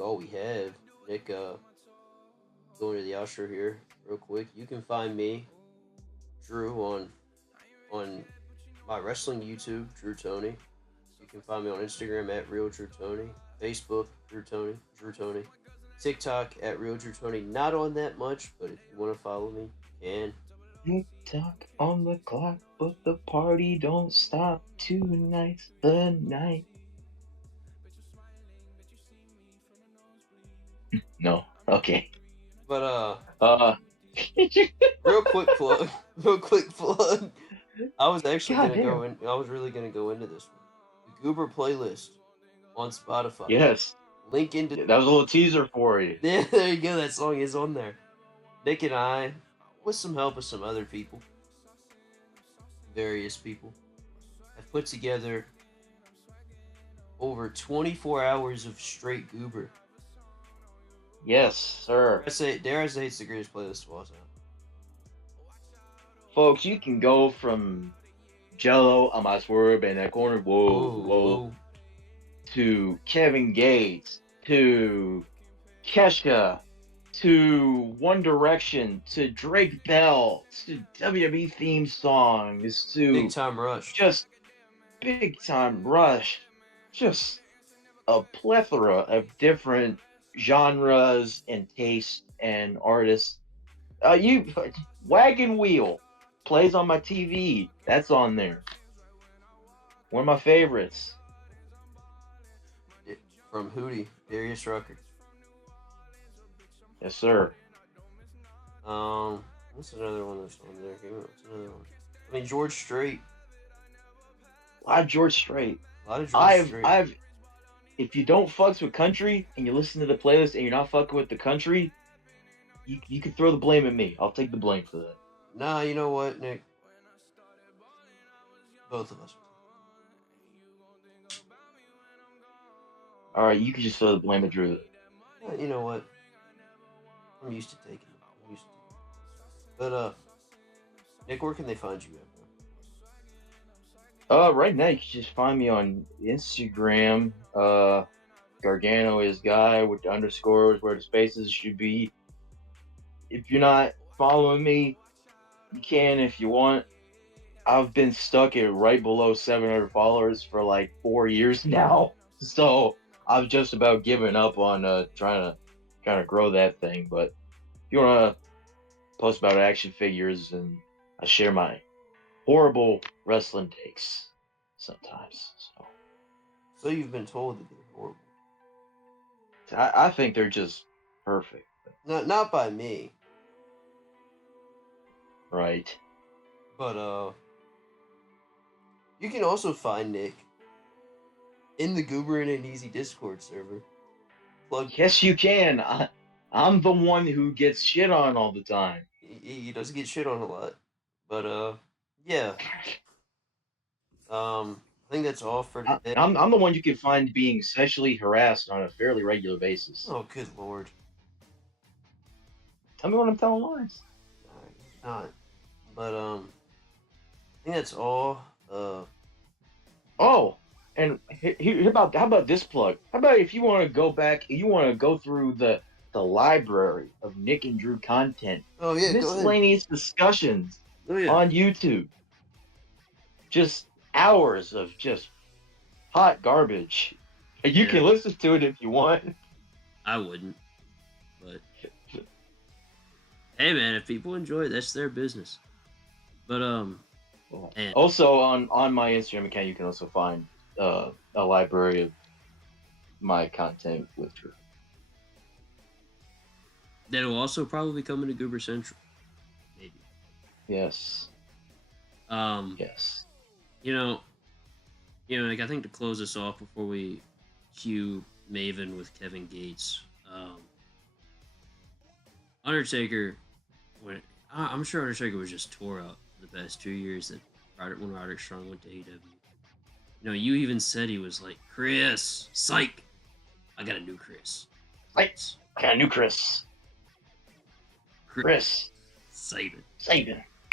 all we have. Nick, going to the outro here real quick. You can find me, Drew, on my wrestling YouTube, Drew Tony. You can find me on Instagram at Real Drew Tony, Facebook, Drew Tony, TikTok at Real Drew Tony. Not on that much, but if you want to follow me, you can. TikTok on the clock, but the party don't stop. Tonight's the night. No. Okay. But Real quick plug. Real quick plug. I was actually God gonna go damn. in. I was really gonna go into this one. The Goober playlist on Spotify. Yes. Link into. That was a little teaser for you. Yeah, there you go. That song is on there. Nick and I, with some help of some other people, various people, have put together over 24 hours of straight Goober. Yes, sir. Dare I say it's the greatest playlist of all time. Folks, you can go from Jello, I might swerve in that corner, whoa, to Kevin Gates, to Kesha, to One Direction, to Drake Bell, to WWE theme songs, to Big Time Rush. just Big Time Rush, just a plethora of different genres and tastes and artists. Wagon Wheel plays on my TV. That's on there. One of my favorites. From Hootie, Darius Rucker. Yes, sir. What's another one that's on there? What's another one? I mean, George Strait. A lot of George Strait. A lot of George Strait. I've. If you don't fucks with country and you listen to the playlist and you're not fucking with the country, you can throw the blame at me. I'll take the blame for that. Nah, you know what, Nick? Both of us. All right, you can just throw the blame at Drew. You know what? I'm used to taking it. But Nick, where can they find you at, bro? Right now you can just find me on Instagram. Gargano is guy with the underscores where the spaces should be. If you're not following me, you can if you want. I've been stuck at right below 700 followers for like 4 years now, so I've just about given up on trying to grow that thing. But if you want to post about action figures, and I share my horrible wrestling takes sometimes. So you've been told that they're horrible. I think they're just perfect. Not by me. Right. But you can also find Nick in the Goober and an Easy Discord server. Yes, you can. I'm the one who gets shit on all the time. He does get shit on a lot. But yeah. I think that's all for today. I'm the one you can find being sexually harassed on a fairly regular basis. Oh, good lord. Tell me when I'm telling lies. Not. But I think that's all. Oh, and how about this plug? How about if you want to go back, you want to go through the library of Nick and Drew content. Oh yeah, miscellaneous discussions on YouTube. Just hours of just hot garbage. You can listen to it if you want. I wouldn't, but hey, man, if people enjoy it, that's their business. But also on my Instagram account, you can also find a library of my content with Drew. That will also probably come into Goober Central, maybe. Yes. Yes. Like I think to close us off before we cue Maven with Kevin Gates, Undertaker. I'm sure Undertaker was just tore up the past 2 years that when Roderick Strong went to AEW. You even said he was like, Chris, psych. I got a new Chris. I got a new Chris. Chris. Sabin.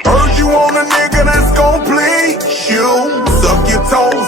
Heard you on a nigga that's gon' please you. Suck your toes,